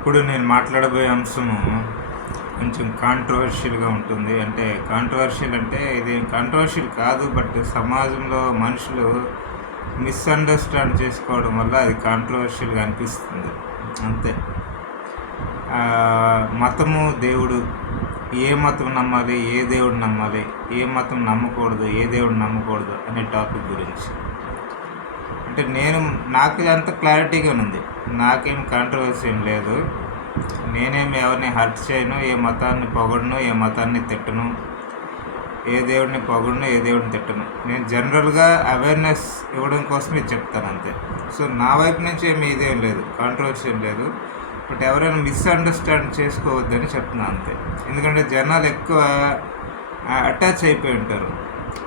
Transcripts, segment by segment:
ఇప్పుడు నేను మాట్లాడబోయే అంశము కొంచెం కాంట్రవర్షియల్గా ఉంటుంది. అంటే కాంట్రవర్షియల్ అంటే ఇది కాంట్రవర్షియల్ కాదు, బట్ సమాజంలో మనుషులు మిస్అండర్స్టాండ్ చేసుకోవడం వల్ల అది కాంట్రవర్షియల్గా అనిపిస్తుంది అంతే. మతము, దేవుడు, ఏ మతం నమ్మాలి, ఏ దేవుడు నమ్మాలి, ఏ మతం నమ్మకూడదు, ఏ దేవుడు నమ్మకూడదు అనే టాపిక్ గురించి అంటే నాకు అంత క్లారిటీగా ఉంది. నాకేం కాంట్రవర్సీ ఏం లేదు. నేనేమి ఎవరిని హర్ట్ చేయను, ఏ మతాన్ని పొగడను, ఏ మతాన్ని తిట్టను, ఏ దేవుడిని పొగడను, ఏ దేవుడిని తిట్టను. నేను జనరల్గా అవేర్నెస్ ఇవ్వడం కోసమే చెప్తాను అంతే. సో నా వైపు నుంచి ఏమి ఇదేం లేదు, కాంట్రవర్సీ ఏం లేదు. బట్ ఎవరైనా మిస్అండర్స్టాండ్ చేసుకోవద్దని చెప్తున్నాను అంతే. ఎందుకంటే జనాలు ఎక్కువ అటాచ్ అయిపోయి ఉంటారు.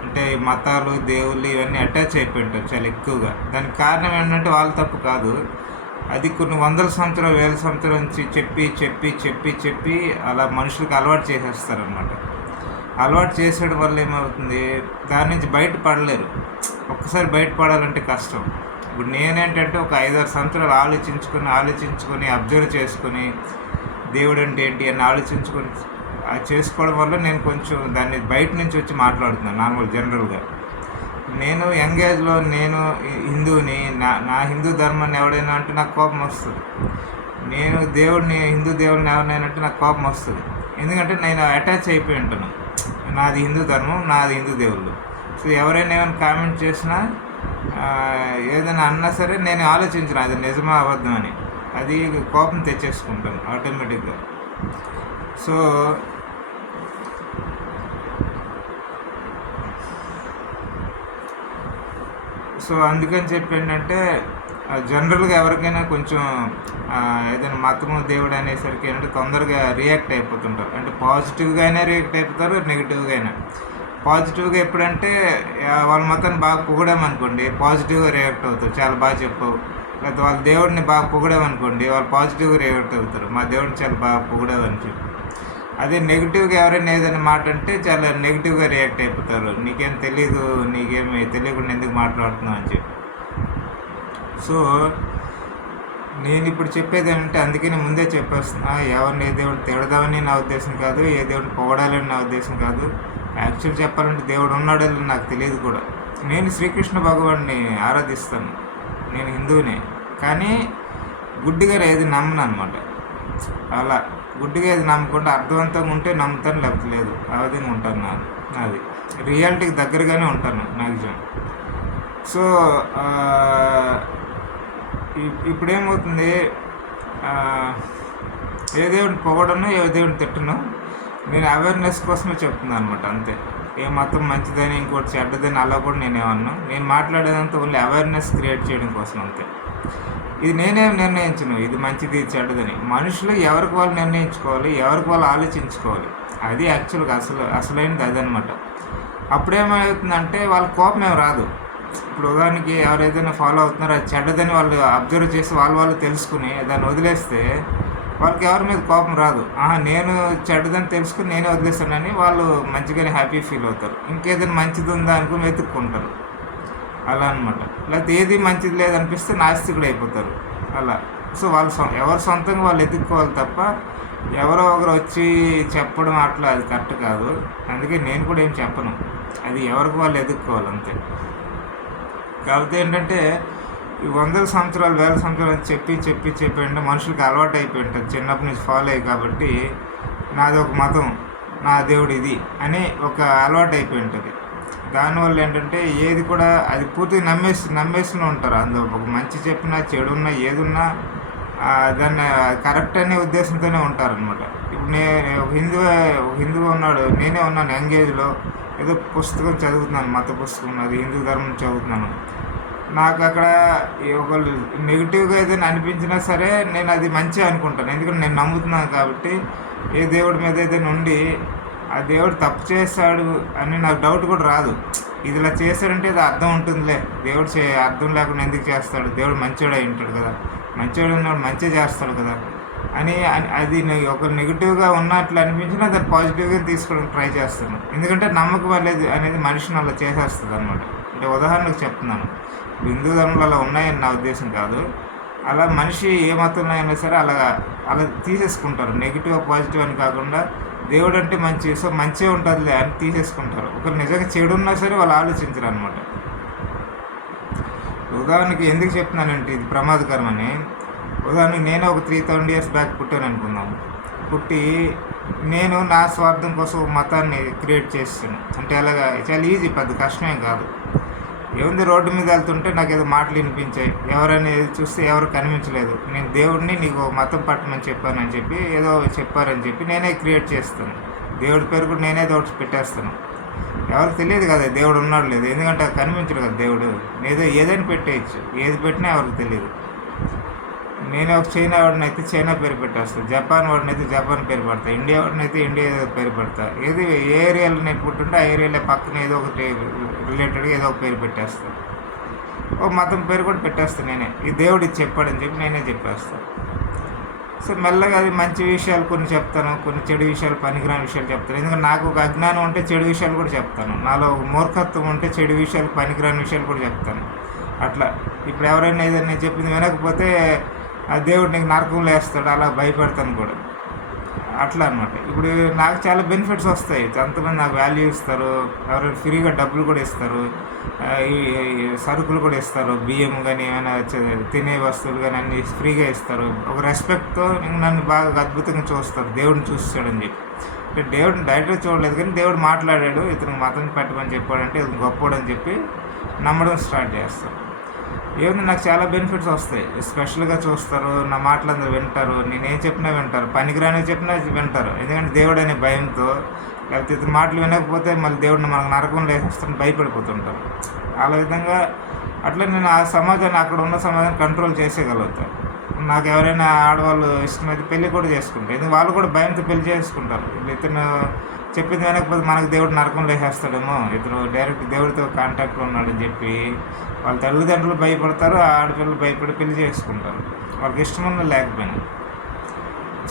అంటే ఈ మతాలు, దేవుళ్ళు ఇవన్నీ అటాచ్ అయిపోయి ఉంటారు చాలా ఎక్కువగా. దానికి కారణం ఏంటంటే వాళ్ళ తప్పు కాదు, అది కొన్ని వందల సంవత్సరాలు, వేల సంవత్సరాల నుంచి చెప్పి చెప్పి చెప్పి చెప్పి అలా మనుషులకు అలవాటు చేసేస్తారనమాట. అలవాటు చేసేయడం వల్ల ఏమవుతుంది, దాని నుంచి బయటపడలేరు. ఒక్కసారి బయటపడాలంటే కష్టం. ఇప్పుడు నేనేంటంటే ఒక 5-6 సంవత్సరాలు ఆలోచించుకొని అబ్జర్వ్ చేసుకొని దేవుడు అంటే ఏంటి అని ఆలోచించుకొని చేసుకోవడం వల్ల నేను కొంచెం దాన్ని బయట నుంచి వచ్చి మాట్లాడుతున్నాను. నార్మల్ జనరల్గా నేను యంగ్ ఏజ్లో నేను హిందువుని, నా హిందూ ధర్మాన్ని ఎవడైనా అంటే నాకు కోపం వస్తుంది. నేను హిందూ దేవుడిని ఎవరినైనా అంటే నాకు కోపం వస్తుంది. ఎందుకంటే నేను అటాచ్ అయిపోయి ఉంటాను. నాది హిందూ ధర్మం, నాది హిందూ దేవుళ్ళు. సో ఎవరైనా ఏమైనా కామెంట్ చేసినా, ఏదైనా అన్నా సరే నేను ఆలోచించను అది నిజమా అబద్ధం అని. అది కోపం తెచ్చేసుకుంటాను ఆటోమేటిక్గా. సో అందుకని చెప్పి ఏంటంటే జనరల్గా ఎవరికైనా కొంచెం ఏదైనా మతము, దేవుడు అనేసరికి ఏంటంటే తొందరగా రియాక్ట్ అయిపోతుంటారు. అంటే పాజిటివ్గా అయినా రియాక్ట్ అయిపోతారు, నెగిటివ్గా అయినా. పాజిటివ్గా ఎప్పుడంటే వాళ్ళ మతాన్ని బాగా పొగిడామనుకోండి పాజిటివ్గా రియాక్ట్ అవుతారు, చాలా బాగా చెప్పావు. లేకపోతే వాళ్ళ దేవుడిని బాగా పొగిడామనుకోండి వాళ్ళు పాజిటివ్గా రియాక్ట్ అవుతారు, మా దేవుడిని చాలా బాగా పొగిడావని చెప్పి. అదే నెగిటివ్గా ఎవరైనా ఏదైనా మాట అంటే చాలా నెగిటివ్గా రియాక్ట్ అయిపోతారు, నీకేం తెలీదు, నీకేమి తెలియకుండా ఎందుకు మాట్లాడుతున్నావు అని చెప్పి. సో నేను ఇప్పుడు చెప్పేది ఏంటంటే అందుకని ముందే చెప్పేస్తున్నా, ఎవరిని ఏ దేవుడు తిడదామని నా ఉద్దేశం కాదు, ఏ దేవుడిని పొగడాలని నా ఉద్దేశం కాదు. యాక్చువల్ చెప్పాలంటే దేవుడు ఉన్నాడో నాకు తెలియదు కూడా. నేను శ్రీకృష్ణ భగవాన్ని ఆరాధిస్తాను, నేను హిందువునే. కానీ గుడ్డిగా ఏది నమ్మను అనమాట. అలా గుడ్డిగా ఏది నమ్మకుండా అర్థవంతంగా ఉంటే నమ్ముతాను, లేకపోతే లేదు. ఆ విధంగా ఉంటాను. అది రియాలిటీకి దగ్గరగానే ఉంటాను మ్యాక్సిమం. సో ఇప్పుడేమవుతుంది, ఏ దేవుడిని పొగడను, ఏ దేవుడిని తిట్టను. నేను అవేర్నెస్ కోసమే చెప్తున్నాను అనమాట అంతే. ఏ మతం మంచిదని ఇంకోటి చెడ్డదని అలా కూడా నేనేమన్నా. నేను మాట్లాడేదంతా ఓన్లీ అవేర్నెస్ క్రియేట్ చేయడం కోసం అంతే. ఇది నేనేం నిర్ణయించను ఇది మంచిది చెడ్డదని. మనుషులు ఎవరికి వాళ్ళు నిర్ణయించుకోవాలి, ఎవరికి వాళ్ళు ఆలోచించుకోవాలి. అది యాక్చువల్గా అసలైనది అదనమాట. అప్పుడేమవుతుందంటే వాళ్ళ కోపం ఏం రాదు. ఇప్పుడు ఉదాహరణకి ఎవరైతే ఫాలో అవుతున్నారో అది చెడ్డదని వాళ్ళు అబ్జర్వ్ చేసి వాళ్ళు తెలుసుకుని దాన్ని వదిలేస్తే వాళ్ళకి ఎవరి మీద కోపం రాదు. నేను చెడ్డదని తెలుసుకుని నేనే వదిలేస్తానని వాళ్ళు మంచిగానే హ్యాపీ ఫీల్ అవుతారు. ఇంకేదైనా మంచిది ఉందా అనుకుని వెతుక్కుంటారు. అలా అనమాట. లేకపోతే ఏది మంచిది లేదనిపిస్తే నాస్తికుడు అయిపోతారు అలా. సో ఎవరు సొంతంగా వాళ్ళు ఎదుక్కోవాలి తప్ప ఎవరో ఒకరు వచ్చి చెప్పడం అట్లా అది కరెక్ట్ కాదు. అందుకే నేను కూడా ఏం చెప్పను, అది ఎవరికి వాళ్ళు ఎదుక్కోవాలి అంతే. కాకపోతే ఏంటంటే ఈ వందల సంవత్సరాలు, వేల సంవత్సరాలు చెప్పి అంటే మనుషులకు అలవాటు అయిపోయి ఉంటుంది చిన్నప్పటి నుంచి ఫాలో అయ్యి. కాబట్టి నాది ఒక మతం, నా దేవుడు ఇది అని ఒక అలవాటు అయిపోయి ఉంటుంది. దానివల్ల ఏంటంటే ఏది కూడా అది పూర్తిగా నమ్మేస్తూనే ఉంటారు. అందులో ఒక మంచి చెప్పినా, చెడున్నా, ఏదున్నా దాన్ని కరెక్ట్ అనే ఉద్దేశంతోనే ఉంటారనమాట. ఇప్పుడు ఒక హిందువు ఉన్నాడు, నేనే ఉన్నాను యంగ్ ఏజ్లో, ఏదో పుస్తకం చదువుతున్నాను, మత పుస్తకం, అది హిందూ ధర్మం చదువుతున్నాను. నాకు అక్కడ ఒకళ్ళు నెగిటివ్గా ఏదైనా అనిపించినా సరే నేను అది మంచిగా అనుకుంటాను. ఎందుకంటే నేను నమ్ముతున్నాను కాబట్టి. ఏ దేవుడి మీద ఏదైనా ఉండి ఆ దేవుడు తప్పు చేస్తాడు అని నాకు డౌట్ కూడా రాదు. ఇది ఇలా చేశాడంటే ఇది అర్థం ఉంటుందిలే, దేవుడు అర్థం లేకుండా ఎందుకు చేస్తాడు, దేవుడు మంచివాడు అయి ఉంటాడు కదా, మంచివాడు ఉన్నాడు మంచిగా చేస్తాడు కదా అని అది ఒక నెగిటివ్గా ఉన్నట్లు అనిపించినా దాన్ని పాజిటివ్గా తీసుకోవడానికి ట్రై చేస్తాను. ఎందుకంటే నమ్మకం అనేది మనిషిని అలా చేసేస్తుంది అనమాట. అంటే ఉదాహరణకు చెప్తున్నాను, హిందూ ధర్మంలో అలా ఉన్నాయని నా ఉద్దేశం కాదు. అలా మనిషి ఏ మతంలో అయినా సరే అలా తీసేసుకుంటారు. నెగిటివ్ పాజిటివ్ అని కాకుండా దేవుడు అంటే మంచి, సో మంచిగా ఉంటుందిలే అని తీసేసుకుంటారు. ఒకరు నిజంగా చెడు ఉన్నా సరే వాళ్ళు ఆలోచించరు అనమాట. ఉదాహరణకి ఎందుకు చెప్తున్నానంటే ఇది ప్రమాదకరమని, ఉదాహరణకి నేను ఒక 3000 years బ్యాక్ పుట్టాను అనుకుందాం. పుట్టి నేను నా స్వార్థం కోసం మతాన్ని క్రియేట్ చేస్తాను. అంటే అలాగా చాలా ఈజీ, పెద్ద కష్టమేం కాదు. ఏముంది, రోడ్డు మీద వెళ్తుంటే నాకు ఏదో మాటలు వినిపించాయి, ఎవరని చూస్తే ఎవరు కనిపించలేదు, నేను దేవుడిని నీకు మతం పట్టమని చెప్పానని చెప్పి ఏదో చెప్పారని చెప్పి నేనే క్రియేట్ చేస్తాను. దేవుడి పేరు కూడా నేనే ఒకటి పెట్టేస్తాను. ఎవరికి తెలియదు కదా దేవుడు ఉన్నాడు లేదు, ఎందుకంటే అది కనిపించడు కదా దేవుడు. ఏదైనా పెట్టేయచ్చు, ఏది పెట్టినా ఎవరికి తెలియదు. నేను ఒక చైనా వాడిని అయితే చైనా పేరు పెట్టేస్తాను, జపాన్ వాడిని అయితే జపాన్ పేరు పెడతా, ఇండియా వాడిని అయితే ఇండియా పేరు పెడతా. ఏ ఏరియాలో నేను పుట్టుంటే ఆ ఏరియాలో పక్కన ఏదో ఒకటి రిలేటెడ్గా ఏదో ఒక పేరు పెట్టేస్తాను. ఓ మతం పేరు కూడా పెట్టేస్తాను నేనే, ఈ దేవుడు ఇది చెప్పాడని చెప్పి నేనే చెప్పేస్తాను. సో మెల్లగా అది మంచి విషయాలు కొన్ని చెప్తాను, కొన్ని చెడు విషయాలు, పనికిరాని విషయాలు చెప్తాను. ఎందుకంటే నాకు ఒక అజ్ఞానం ఉంటే చెడు విషయాలు కూడా చెప్తాను, నాలో ఒక మూర్ఖత్వం ఉంటే చెడు విషయాలు, పనికిరాని విషయాలు కూడా చెప్తాను. అట్లా ఇప్పుడు ఎవరైనా ఏదైనా చెప్పింది వినకపోతే ఆ దేవుడు నీకు నరకంలో వేస్తాడు, అలా భయపెడతాను కూడా. అట్లా అనమాట. ఇప్పుడు నాకు చాలా బెనిఫిట్స్ వస్తాయి, అంతమంది నాకు వాల్యూ ఇస్తారు, ఎవరైనా ఫ్రీగా డబ్బులు కూడా ఇస్తారు, ఈ సరుకులు కూడా ఇస్తారు, బియ్యం కానీ ఏమైనా తినే వస్తువులు కానీ అన్నీ ఫ్రీగా ఇస్తారు. ఒక రెస్పెక్ట్తో నన్ను బాగా అద్భుతంగా చూస్తారు, దేవుడిని చూస్తాడని చెప్పి. అంటే దేవుడిని డైరెక్ట్గా చూడలేదు కానీ దేవుడు మాట్లాడాడు, ఇతను మతం పెట్టమని చెప్పాడంటే ఇతను గొప్పోడని చెప్పి నమ్మడం స్టార్ట్ చేస్తారు. ఏముంది, నాకు చాలా బెనిఫిట్స్ వస్తాయి. స్పెషల్గా చూస్తారు, నా మాటలు అందరూ వింటారు, నేనేం చెప్పినా వింటారు, పనికిరాని చెప్పినా వింటారు. ఎందుకంటే దేవుడు అనే భయంతో, లేకపోతే ఇతని మాటలు వినకపోతే మళ్ళీ దేవుడిని మనకు నరకంలో వేసేస్తాను భయపడిపోతుంటారు. అలా విధంగా అట్లా నేను ఆ సమాజాన్ని, అక్కడ ఉన్న సమాజాన్ని కంట్రోల్ చేసేయగలుగుతాను. నాకు ఎవరైనా ఆడవాళ్ళు ఇష్టమైతే పెళ్ళి కూడా చేసుకుంటారు, ఎందుకంటే వాళ్ళు కూడా భయంతో పెళ్లి చేసుకుంటారు. ఇతను చెప్పింది వినకపోతే మనకు దేవుడు నరకంలో వేసేస్తాడేమో, ఇతను డైరెక్ట్ దేవుడితో కాంటాక్ట్లో ఉన్నాడని చెప్పి వాళ్ళ తల్లిదండ్రులు భయపడతారు, ఆడపిల్లలు భయపడి పెళ్లి చేసుకుంటారు, వాళ్ళకి ఇష్టమన్నా లేకపోయినా.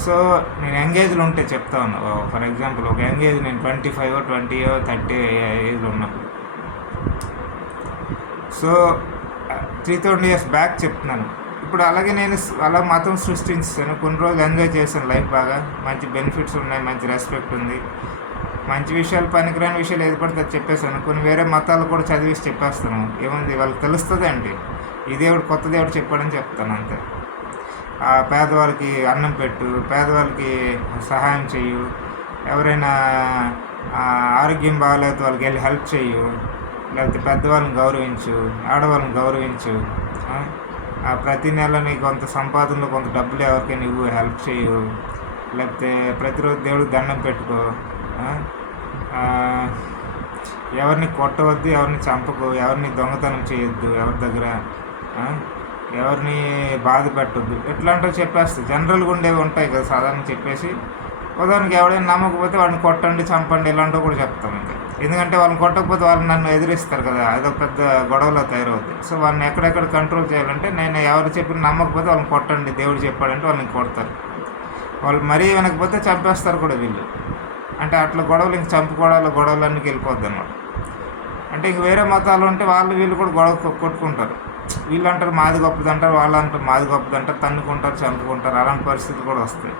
సో నేను యంగేజ్లో ఉంటే చెప్తా ఉన్నా, ఫర్ ఎగ్జాంపుల్ ఒక యంగేజ్ నేను 25, 20, 30 ఏజ్లో ఉన్నప్పుడు. సో 3000 years బ్యాక్ చెప్తున్నాను. ఇప్పుడు అలాగే నేను అలా మతం సృష్టించాను, కొన్ని రోజులు ఎంజాయ్ చేశాను లైఫ్, బాగా మంచి బెనిఫిట్స్ ఉన్నాయి, మంచి రెస్పెక్ట్ ఉంది, మంచి విషయాలు, పనికిరాని విషయాలు ఏది పడితే అది చెప్పేస్తాను. కొన్ని వేరే మతాలు కూడా చదివేసి చెప్పేస్తాను. ఏముంది, వాళ్ళకి తెలుస్తుంది అండి, ఈ దేవుడు కొత్త దేవుడు చెప్పాడని చెప్తాను అంతే. పేదవాళ్ళకి అన్నం పెట్టు, పేదవాళ్ళకి సహాయం చెయ్యు, ఎవరైనా ఆరోగ్యం బాగాలేకపోతే వాళ్ళకి వెళ్ళి హెల్ప్ చెయ్యు, లేకపోతే పెద్దవాళ్ళని గౌరవించు, ఆడవాళ్ళని గౌరవించు, ప్రతి నెల నీకు కొంత సంపాదనలో కొంత డబ్బులు ఎవరికైనా నువ్వు హెల్ప్ చేయు, లేకపోతే ప్రతిరోజు దేవుడికి దండం పెట్టుకో, ఎవరిని కొట్టవద్దు, ఎవరిని చంపకు, ఎవరిని దొంగతనం చేయొద్దు, ఎవరి దగ్గర ఎవరిని బాధ పెట్టద్దు, ఇట్లాంటివి చెప్పేస్తాయి. జనరల్గా ఉండేవి ఉంటాయి కదా సాధారణ చెప్పేసి. ఉదాహరణకి ఎవడైనా నమ్మకపోతే వాడిని కొట్టండి, చంపండి, ఇలాంటివి కూడా చెప్తాం. ఇంకా ఎందుకంటే వాళ్ళని కొట్టకపోతే వాళ్ళు నన్ను ఎదిరిస్తారు కదా, అదొక పెద్ద గొడవలో తయారవుతుంది. సో వాళ్ళని ఎక్కడెక్కడ కంట్రోల్ చేయాలంటే, నేను ఎవరు చెప్పిన నమ్మకపోతే వాళ్ళని కొట్టండి, దేవుడు చెప్పాడంటే వాళ్ళని కొడతారు, వాళ్ళు మరీ వినకపోతే చంపేస్తారు కూడా వీళ్ళు. అంటే అట్లా గొడవలు, ఇంక గొడవలన్నీ వెళ్ళిపోద్ది అన్నమాట. అంటే ఇంక వేరే మతాలు ఉంటే వాళ్ళు వీళ్ళు కూడా గొడవ కొట్టుకుంటారు, వీళ్ళు అంటారు మాది గొప్పది అంటారు, వాళ్ళు అంటారు మాది గొప్పది అంటారు, తన్నుకుంటారు, చంపుకుంటారు, అలాంటి పరిస్థితులు కూడా వస్తాయి.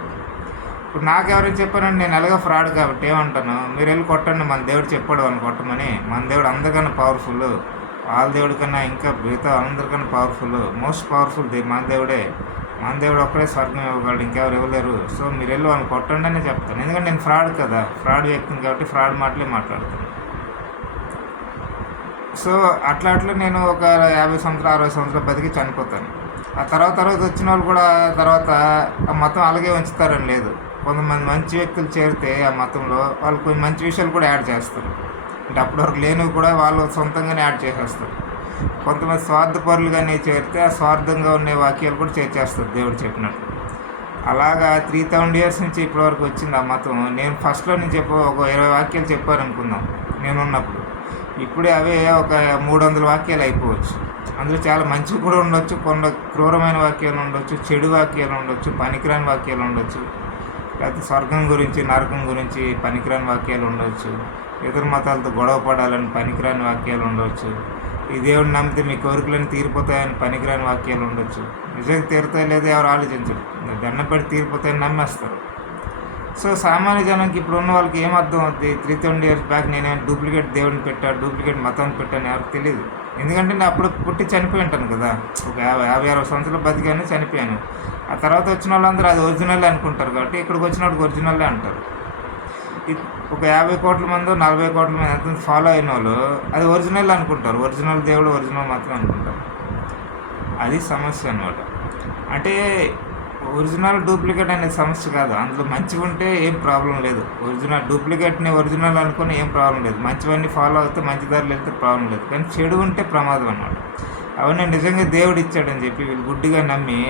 ఇప్పుడు నాకు ఎవరైనా చెప్పానంటే నేను ఎలాగో ఫ్రాడ్ కాబట్టి ఏమంటాను, మీరు వెళ్ళి కొట్టండి, మన దేవుడు చెప్పాడు వాళ్ళని కొట్టమని. మన దేవుడు అందరికన్నా పవర్ఫుల్, వాళ్ళ దేవుడి కన్నా ఇంకా మిగతా అందరికన్నా పవర్ఫుల్, మోస్ట్ పవర్ఫుల్ మన దేవుడే. మన దేవుడు ఒక్కడే స్వర్గం ఇవ్వగలడు, ఇంకెవరు ఇవ్వలేరు. సో మీరు వెళ్ళి వాళ్ళని కొట్టండి అని చెప్తాను. ఎందుకంటే నేను ఫ్రాడ్ కదా, ఫ్రాడ్ వ్యక్తిని కాబట్టి ఫ్రాడ్ మాటలే మాట్లాడతాను. సో అట్లా నేను ఒక 50 సంవత్సరాలు 60 సంవత్సరాలు బతికి చనిపోతాను. ఆ తర్వాత వచ్చిన వాళ్ళు కూడా తర్వాత ఆ మతం అలాగే ఉంచుతారని లేదు. కొంతమంది మంచి వ్యక్తులు చేరితే ఆ మతంలో వాళ్ళు కొన్ని మంచి విషయాలు కూడా యాడ్ చేస్తారు. అంటే అప్పటి వరకు లేనివి కూడా వాళ్ళు సొంతంగానే యాడ్ చేసేస్తారు. కొంతమంది స్వార్థపరులుగానే చేరితే ఆ స్వార్థంగా ఉండే వాక్యాలు కూడా చేర్చేస్తారు దేవుడు చెప్పినట్లు. అలాగా 3000 years నుంచి ఇప్పటివరకు వచ్చింది ఆ మతం. నేను ఫస్ట్లో నేను ఒక 20 వాక్యాలు చెప్పారనుకుందాం నేనున్నప్పుడు. ఇప్పుడే అవే ఒక 300 వాక్యాలు అయిపోవచ్చు. అందులో చాలా మంచివి కూడా ఉండొచ్చు, కొన్ని క్రూరమైన వాక్యాలు ఉండొచ్చు, చెడు వాక్యాలు ఉండొచ్చు, పనికిరాని వాక్యాలు ఉండొచ్చు, లేకపోతే స్వర్గం గురించి, నరకం గురించి పనికిరాని వాక్యాలు ఉండవచ్చు, ఇతర మతాలతో గొడవ పడాలని పనికిరాని వాక్యాలు ఉండవచ్చు, ఈ దేవుడిని నమ్మితే మీ కోరికలను తీరిపోతాయని పనికిరాని వాక్యాలు ఉండొచ్చు. నిజంగా తీరుతాయి లేదా ఎవరు ఆలోచించరు, దండం పెట్టి తీరిపోతాయని నమ్మేస్తారు. సో సామాన్య జనానికి ఇప్పుడు ఉన్న వాళ్ళకి ఏం అర్థం అవుతుంది? 320 years బ్యాక్ నేనే డూప్లికేట్ దేవుడిని పెట్టాను, డూప్లికేట్ మతాన్ని పెట్టాను ఎవరికి తెలియదు. ఎందుకంటే నేను అప్పుడు పుట్టి చనిపోయి ఉంటాను కదా, ఒక 50-60 సంవత్సరాలు బతికాను, చనిపోయాను. ఆ తర్వాత వచ్చిన వాళ్ళందరూ అది ఒరిజినల్ అనుకుంటారు కాబట్టి ఇక్కడికి వచ్చిన వాడికి ఒరిజినల్లే అంటారు. ఒక 50 కోట్ల మంది 40 కోట్ల మంది ఎంత ఫాలో అయిన వాళ్ళు అది ఒరిజినల్ అనుకుంటారు, ఒరిజినల్ దేవుడు ఒరిజినల్ మాత్రం అనుకుంటారు. అది సమస్య అనమాట. అంటే ఒరిజినల్ డూప్లికేట్ అనేది సమస్య కాదు, అందులో మంచిగా ఉంటే ఏం ప్రాబ్లం లేదు. డూప్లికేట్ని ఒరిజినల్ అనుకుని ఏం ప్రాబ్లం లేదు, మంచివన్నీ ఫాలో అవుతే మంచి దారిలో వెళ్తే ప్రాబ్లం లేదు. కానీ చెడు ఉంటే ప్రమాదం అనమాట. అవన్నీ నిజంగా దేవుడు ఇచ్చాడని చెప్పి వీళ్ళు గుడ్డిగా నమ్మి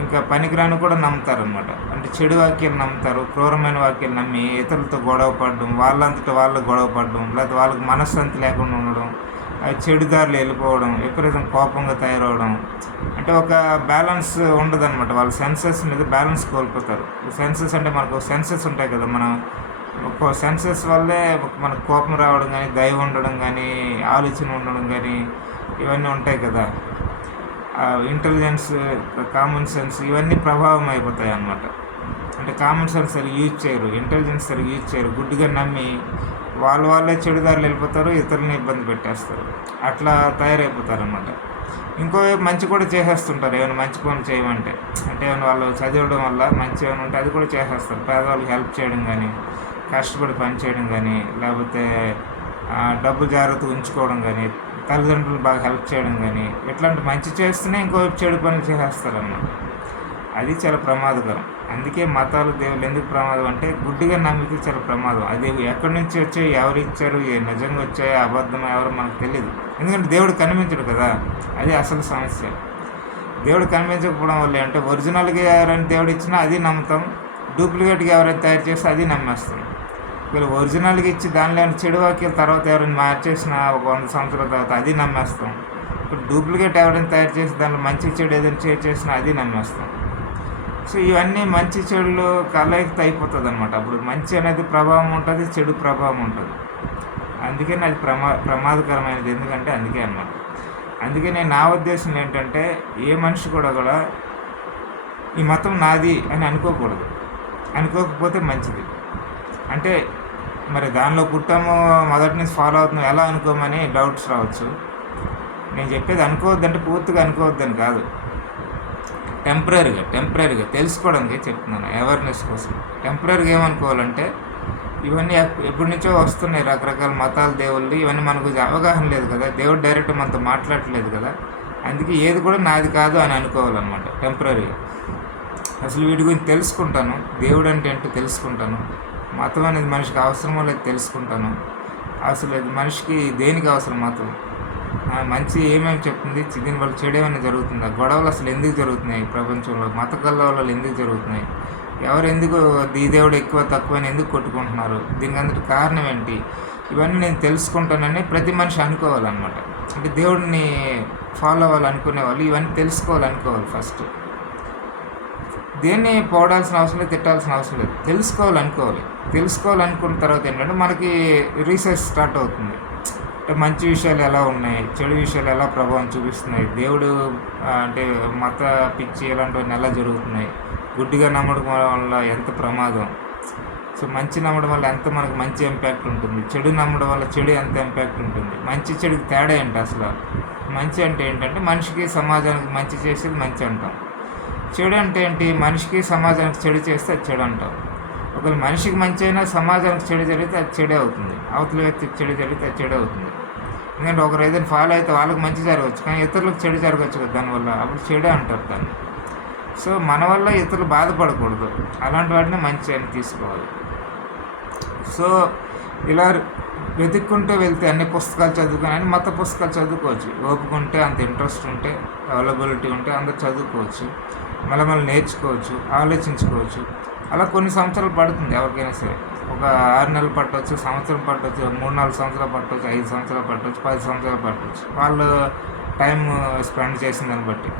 ఇంకా పనికిరాని కూడా నమ్ముతారనమాట. అంటే చెడు వాక్యాలు నమ్ముతారు, క్రూరమైన వాక్యాలు నమ్మి ఇతరులతో గొడవ పడడం, వాళ్ళంతటా వాళ్ళు గొడవ పడడం, లేకపోతే వాళ్ళకి మనశ్శాంతి లేకుండా ఉండడం, చెడు దారిలో వెళ్ళిపోవడం, విపరీతం కోపంగా తయారవడం. అంటే ఒక బ్యాలెన్స్ ఉండదన్నమాట. వాళ్ళ సెన్సెస్ మీద బ్యాలెన్స్ కోల్పోతారు. సెన్సెస్ అంటే మనకు సెన్సెస్ ఉంటాయి కదా, మనం ఒక సెన్సెస్ వల్లే మనకు కోపం రావడం కానీ, దయ ఉండడం కానీ, ఆలోచన ఉండడం కానీ ఇవన్నీ ఉంటాయి కదా. ఇంటెలిజెన్స్, కామన్ సెన్స్ ఇవన్నీ ప్రభావం అయిపోతాయి అన్నమాట. అంటే కామన్ సెన్స్ సరిగ్గా యూజ్ చేయరు, ఇంటెలిజెన్స్ సరిగ్గా యూజ్ చేయరు, గుడ్డిగా నమ్మి వాళ్ళే చెడుదారులు వెళ్ళిపోతారు, ఇతరులని ఇబ్బంది పెట్టేస్తారు, అట్లా తయారైపోతారు అన్నమాట. ఇంకో మంచి కూడా చేసేస్తుంటారు, ఏమైనా మంచి పనులు చేయమంటే. అంటే ఏమైనా వాళ్ళు చదివడం వల్ల మంచి ఏమైనా ఉంటే అది కూడా చేసేస్తారు. పేదవాళ్ళకి హెల్ప్ చేయడం కానీ, కష్టపడి పని చేయడం కానీ, లేకపోతే డబ్బు జాగ్రత్తగా ఉంచుకోవడం కానీ, తల్లిదండ్రులు బాగా హెల్ప్ చేయడం కానీ, ఇట్లాంటి మంచి చేస్తేనే ఇంకోవైపు చెడు పనులు చేసేస్తారన్నమాట. అది చాలా ప్రమాదకరం. అందుకే మతాలు, దేవుళ్ళు ఎందుకు ప్రమాదం అంటే గుడ్డిగా నమ్మితే చాలా ప్రమాదం. అది ఎక్కడి నుంచి వచ్చాయి, ఎవరు ఇచ్చారు, నిజంగా వచ్చాయో అబద్ధం ఎవరో మనకు తెలియదు. ఎందుకంటే దేవుడు కనిపించడు కదా, అది అసలు సమస్య. దేవుడు కనిపించకపోవడం వల్ల అంటే ఒరిజినల్గా ఎవరైనా దేవుడు ఇచ్చినా అది నమ్ముతాం, డూప్లికేట్గా ఎవరైనా తయారు చేస్తే అది నమ్మేస్తాం. వీళ్ళు ఒరిజినల్గా ఇచ్చి దానిలో చెడు వాక్యాల తర్వాత ఎవరైనా మార్చేసిన ఒక 100 సంవత్సరాల తర్వాత అది నమ్మేస్తాం. ఇప్పుడు డూప్లికేట్ ఎవరైనా తయారు చేసి దాంట్లో మంచి చెడు ఏదైనా చేసినా అది నమ్మేస్తాం. సో ఇవన్నీ మంచి చెడులు కలయికతో అయిపోతుంది అనమాట. అప్పుడు మంచి అనేది ప్రభావం ఉంటుంది, చెడు ప్రభావం ఉంటుంది. అందుకని అది ప్రమాదకరమైనది. ఎందుకంటే అందుకే అనమాట. అందుకే నా ఉద్దేశం ఏంటంటే ఏ మనిషి కూడా ఈ మతం నాది అని అనుకోకూడదు. అనుకోకపోతే మంచిది. అంటే మరి దానిలో పుట్టాము, మొదటి నుంచి ఫాలో అవుతున్నాం, ఎలా అనుకోమని డౌట్స్ రావచ్చు. నేను చెప్పేది అనుకోవద్దంటే పూర్తిగా అనుకోవద్దని కాదు, టెంపరీగా తెలుసుకోవడానికి చెప్తున్నాను, అవేర్నెస్ కోసం. టెంపరీగా ఏమనుకోవాలంటే ఇవన్నీ ఎప్పటి నుంచో వస్తున్నాయి, రకరకాల మతాలు, దేవుళ్ళు, ఇవన్నీ మనకు అవగాహన లేదు కదా, దేవుడు డైరెక్ట్ మనతో మాట్లాడట్లేదు కదా, అందుకే ఏది కూడా నాది కాదు అని అనుకోవాలన్నమాట టెంపరీగా. అసలు వీటి గురించి తెలుసుకుంటాను, దేవుడు అంటే ఏంటో తెలుసుకుంటాను, మతం అనేది మనిషికి అవసరమో లేదు తెలుసుకుంటాను, అసలు మనిషికి దేనికి అవసరం మతం, మంచి ఏమేమి చెప్తుంది, దీనివల్ల చెడు ఏమైనా జరుగుతుందా, గొడవలు అసలు ఎందుకు జరుగుతున్నాయి ప్రపంచంలో, మత కలవలు ఎందుకు జరుగుతున్నాయి, ఎవరు ఎందుకు ఈ దేవుడు ఎక్కువ తక్కువ అని ఎందుకు కొట్టుకుంటున్నారు, దీనికి అందరికి కారణం ఏంటి, ఇవన్నీ నేను తెలుసుకుంటానని ప్రతి మనిషి అనుకోవాలన్నమాట. అంటే దేవుడిని ఫాలో అవ్వాలనుకునే వాళ్ళు ఇవన్నీ తెలుసుకోవాలనుకోవాలి. ఫస్ట్ దేన్ని పోడాల్సిన అవసరం లేదు, తిట్టాల్సిన అవసరం లేదు, తెలుసుకోవాలనుకున్న తర్వాత ఏంటంటే మనకి రీసెర్చ్ స్టార్ట్ అవుతుంది. అంటే మంచి విషయాలు ఎలా ఉన్నాయి, చెడు విషయాలు ఎలా ప్రభావం చూపిస్తున్నాయి, దేవుడు అంటే మత పిచ్చి ఇలాంటివన్నీ ఎలా జరుగుతున్నాయి, గుడ్డిగా నమ్మడం వల్ల ఎంత ప్రమాదం, సో మంచి నమ్మడం వల్ల ఎంత మనకు మంచి ఇంపాక్ట్ ఉంటుంది, చెడు నమ్మడం వల్ల చెడు ఎంత ఇంపాక్ట్ ఉంటుంది, మంచి చెడుకి తేడా ఏంటి అసలు. మంచి అంటే ఏంటంటే మనిషికి సమాజానికి మంచి చేసేది మంచి అంటాం, చెడు అంటే ఏంటి, మనిషికి సమాజానికి చెడు చేస్తే అది చెడు అంటాం. ఒకవేళ మనిషికి మంచి అయినా సమాజానికి చెడు జరిగితే అది చెడే అవుతుంది, అవతల వ్యక్తికి చెడు జరిగితే అది చెడే అవుతుంది. ఎందుకంటే ఒకరు ఏదైనా ఫాలో అయితే వాళ్ళకి మంచి జరగవచ్చు, కానీ ఇతరులకు చెడు జరగవచ్చు కదా దానివల్ల, అప్పుడు చెడే అంటారు దాన్ని. సో మన వల్ల ఇతరులు బాధపడకూడదు, అలాంటి వాటిని మంచి అని తీసుకోవాలి. సో ఇలా వెతుక్కుంటూ వెళ్తే అన్ని పుస్తకాలు చదువుకొని మత పుస్తకాలు చదువుకోవచ్చు, ఓపుకుంటే అంత ఇంట్రెస్ట్ ఉంటే, అవైలబిలిటీ ఉంటే అందరు చదువుకోవచ్చు, మళ్ళీ నేర్చుకోవచ్చు, ఆలోచించుకోవచ్చు. అలా కొన్ని సంవత్సరాలు పడుతుంది ఎవరికైనా సరే, ఒక 6 నెలలు పట్టవచ్చు, సంవత్సరం పట్టవచ్చు, 3-4 సంవత్సరాలు పట్టవచ్చు, 5 సంవత్సరాలు పట్టవచ్చు, 10 సంవత్సరాలు పట్టవచ్చు, వాళ్ళు టైం స్పెండ్ చేసిన దాన్ని బట్టి.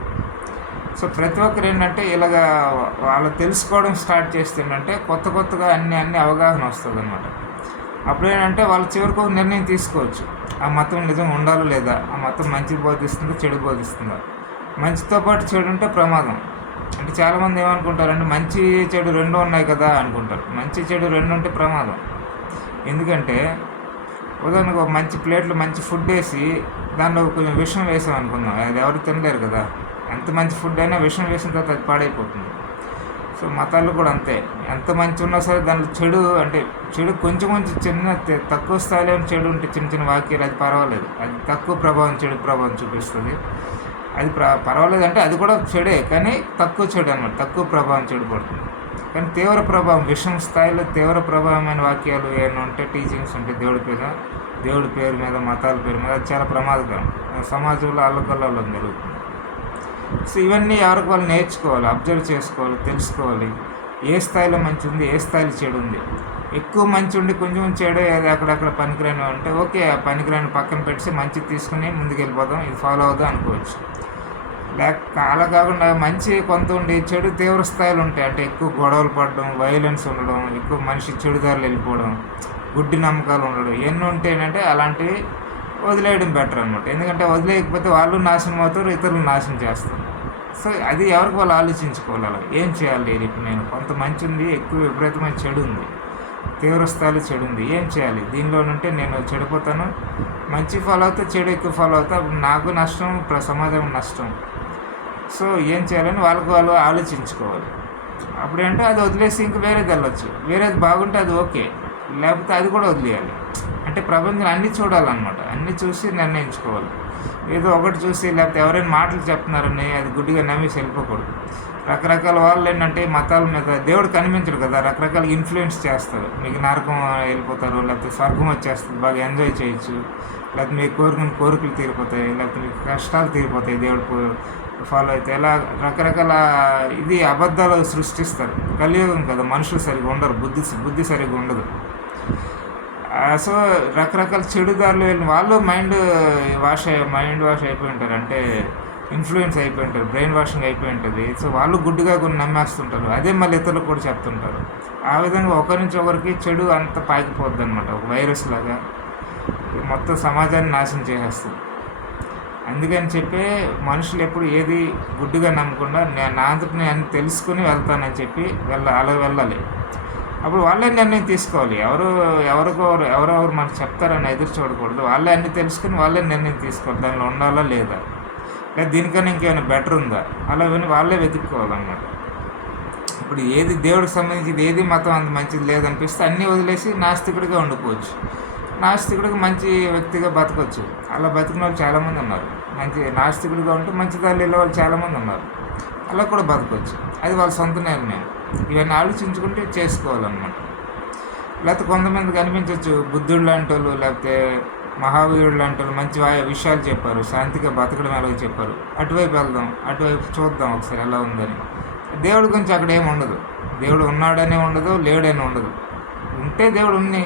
సో ప్రతి ఒక్కరు ఏంటంటే ఇలాగా వాళ్ళు తెలుసుకోవడం స్టార్ట్ చేస్తుందంటే కొత్తగా అన్ని అవగాహన వస్తుంది అనమాట. అప్పుడు ఏంటంటే వాళ్ళు చివరికి ఒక నిర్ణయం తీసుకోవచ్చు, ఆ మతం నిజంగా ఉండాలో లేదా, ఆ మతం మంచి బోధిస్తుందో చెడు బోధిస్తుందో. మంచితో పాటు చెడు ఉంటే ప్రమాదం. అంటే చాలామంది ఏమనుకుంటారంటే మంచి చెడు రెండు ఉన్నాయి కదా అనుకుంటారు. మంచి చెడు రెండు ఉంటే ప్రమాదం. ఎందుకంటే ఉదాహరణకు ఒక మంచి ప్లేట్లో మంచి ఫుడ్ వేసి దానిలో కొంచెం విషం వేసాం అనుకుందాం, అది ఎవరు తినలేరు కదా. ఎంత మంచి ఫుడ్ అయినా విషం వేసిన తర్వాత అది పాడైపోతుంది. సో మతాలు కూడా అంతే, ఎంత మంచి ఉన్నా సరే దాంట్లో చెడు, అంటే చెడు కొంచెం కొంచెం చిన్న తక్కువ స్థాయిలో చెడు ఉంటే చిన్న చిన్న వాక్యాలు అది పర్వాలేదు, అది తక్కువ ప్రభావం చెడు ప్రభావం చూపిస్తుంది. అది పర్వాలేదు అంటే అది కూడా చెడే, కానీ తక్కువ చెడు అనమాట, తక్కువ ప్రభావం చెడు పడుతుంది. కానీ తీవ్ర ప్రభావం, విషం స్థాయిలో తీవ్ర ప్రభావమైన వాక్యాలు ఏమైనా ఉంటే, టీచింగ్స్ ఉంటే దేవుడి పేరు మీద మతాల పేరు మీద, అది చాలా ప్రమాదకరం. సమాజంలో అల్లకల్లోలం జరుగుతుంది. సో ఇవన్నీ ఎవరికి వాళ్ళు నేర్చుకోవాలి, అబ్జర్వ్ చేసుకోవాలి, తెలుసుకోవాలి. ఏ స్థాయిలో మంచి ఉంది, ఏ స్థాయిలో చెడు ఉంది. ఎక్కువ మంచి ఉండి కొంచెం చెడు అక్కడక్కడ పనికిరాని అంటే ఓకే, ఆ పనికిరాని పక్కన పెట్టి మంచి తీసుకుని ముందుకు వెళ్ళిపోదాం, ఇది ఫాలో అవుదాం అనుకోవచ్చు. అలా కాకుండా మంచి కొంత ఉండి చెడు తీవ్ర స్థాయిలు ఉంటాయి, అంటే ఎక్కువ గొడవలు పడడం, వైలెన్స్ ఉండడం, ఎక్కువ మనిషి చెడుదారులు వెళ్ళిపోవడం, గుడ్డి నమ్మకాలు ఉండడం, ఎన్ని ఉంటాయంటే అలాంటివి వదిలేయడం బెటర్ అనమాట. ఎందుకంటే వదిలేయకపోతే వాళ్ళు నాశనం అవుతారు, ఇతరులు నాశనం చేస్తారు. సో అది ఎవరికి వాళ్ళు ఆలోచించుకోవాలి. అలా ఏం చేయాలి, ఇప్పుడు నేను కొంత మంచి ఉంది, ఎక్కువ విపరీతమైన చెడు ఉంది, తీవ్ర స్థాయిలో చెడు ఉంది, ఏం చేయాలి, దీనిలో ఉంటే నేను చెడిపోతాను, మంచి ఫాలో అవుతా చెడు ఎక్కువ ఫాలో అవుతా, నాకు నష్టం, సమాజం నష్టం. సో ఏం చేయాలని వాళ్ళకి వాళ్ళు ఆలోచించుకోవాలి. అప్పుడేంటే అది వదిలేసి ఇంక వేరేది వెళ్ళొచ్చు, వేరేది బాగుంటే అది ఓకే, లేకపోతే అది కూడా వదిలేయాలి. అంటే ప్రపంచం అన్నీ చూడాలన్నమాట, అన్నీ చూసి నిర్ణయించుకోవాలి. ఏదో ఒకటి చూసి లేకపోతే ఎవరైనా మాటలు చెప్తున్నారని అది గుడ్డిగా నమ్మేసి వెళ్ళిపోకూడదు. రకరకాల వాళ్ళు ఏంటంటే మతాల మీద దేవుడు కనిపించడు కదా, రకరకాల ఇన్ఫ్లుయెన్స్ చేస్తారు. మీకు నరకం వెళ్ళిపోతారు, లేకపోతే స్వర్గం వచ్చేస్తుంది, బాగా ఎంజాయ్ చేయొచ్చు, లేకపోతే మీకు కోరికలు తీరిపోతాయి, లేకపోతే మీకు కష్టాలు తీరిపోతాయి దేవుడు ఫాలో అయితే. ఇలా రకరకాల ఇది అబద్ధాలు సృష్టిస్తారు. కలియుగం కదా, మనుషులు సరిగా ఉండరు, బుద్ధి సరిగా ఉండదు. సో రకరకాల చెడుదారులు వెళ్ళిన వాళ్ళు మైండ్ వాష్ అయిపోయి ఉంటారు, అంటే ఇన్ఫ్లుయెన్స్ అయిపోయి ఉంటారు, బ్రెయిన్ వాషింగ్ అయిపోయి ఉంటుంది. సో వాళ్ళు గుడ్డుగా కొన్ని నమ్మేస్తుంటారు, అదే మళ్ళీ ఇతరులకు కూడా చెప్తుంటారు. ఆ విధంగా ఒకరి నుంచి ఒకరికి చెడు అంత పాకిపోద్ది అనమాట, ఒక వైరస్ లాగా మొత్తం సమాజాన్ని నాశనం చేసేస్తుంది. అందుకని చెప్పి మనుషులు ఎప్పుడు ఏది గుడ్డుగా నమ్మకుండా నా అంతటి నేను తెలుసుకుని వెళ్తానని చెప్పి అలా వెళ్ళాలి. అప్పుడు వాళ్ళే నిర్ణయం తీసుకోవాలి. ఎవరెవరు మనకు చెప్తారని ఎదురు చూడకూడదు, వాళ్ళే అన్నీ తెలుసుకుని వాళ్ళే నిర్ణయం తీసుకోవాలి, దానిలో ఉండాలా లేదా, లేదా దీనికన్నా ఇంకేమైనా బెటర్ ఉందా, అలా విని వాళ్ళే వెతుక్కోవాలన్నమాట. ఇప్పుడు ఏది దేవుడికి సంబంధించింది, ఏది మతం అంత మంచిది లేదనిపిస్తే అన్నీ వదిలేసి నాస్తికుడిగా ఉండిపోవచ్చు, నాస్తికుడికి మంచి వ్యక్తిగా బతకొచ్చు. అలా బతికిన వాళ్ళు చాలామంది ఉన్నారు. మంచి నాస్తికుడిగా ఉంటే మంచి దారిలో వెళ్ళే వాళ్ళు చాలామంది ఉన్నారు, అలా కూడా బతకొచ్చు. అది వాళ్ళ సొంత నిర్ణయం. ఇవన్నీ ఆలోచించుకుంటే చేసుకోవాలన్నమాట. లేకపోతే కొంతమంది కనిపించవచ్చు, బుద్ధుడు లాంటి వాళ్ళు, లేకపోతే మహావీరుడు లాంటి వాళ్ళు మంచి విషయాలు చెప్పారు, శాంతిగా బతకడం ఎలాగో చెప్పారు, అటువైపు వెళ్దాం, అటువైపు చూద్దాం ఒకసారి ఎలా ఉందని. దేవుడి గురించి అక్కడ ఏమి ఉండదు, దేవుడు ఉన్నాడనే ఉండదు, లేడని ఉండదు. ఉంటే దేవుడు ఉంది,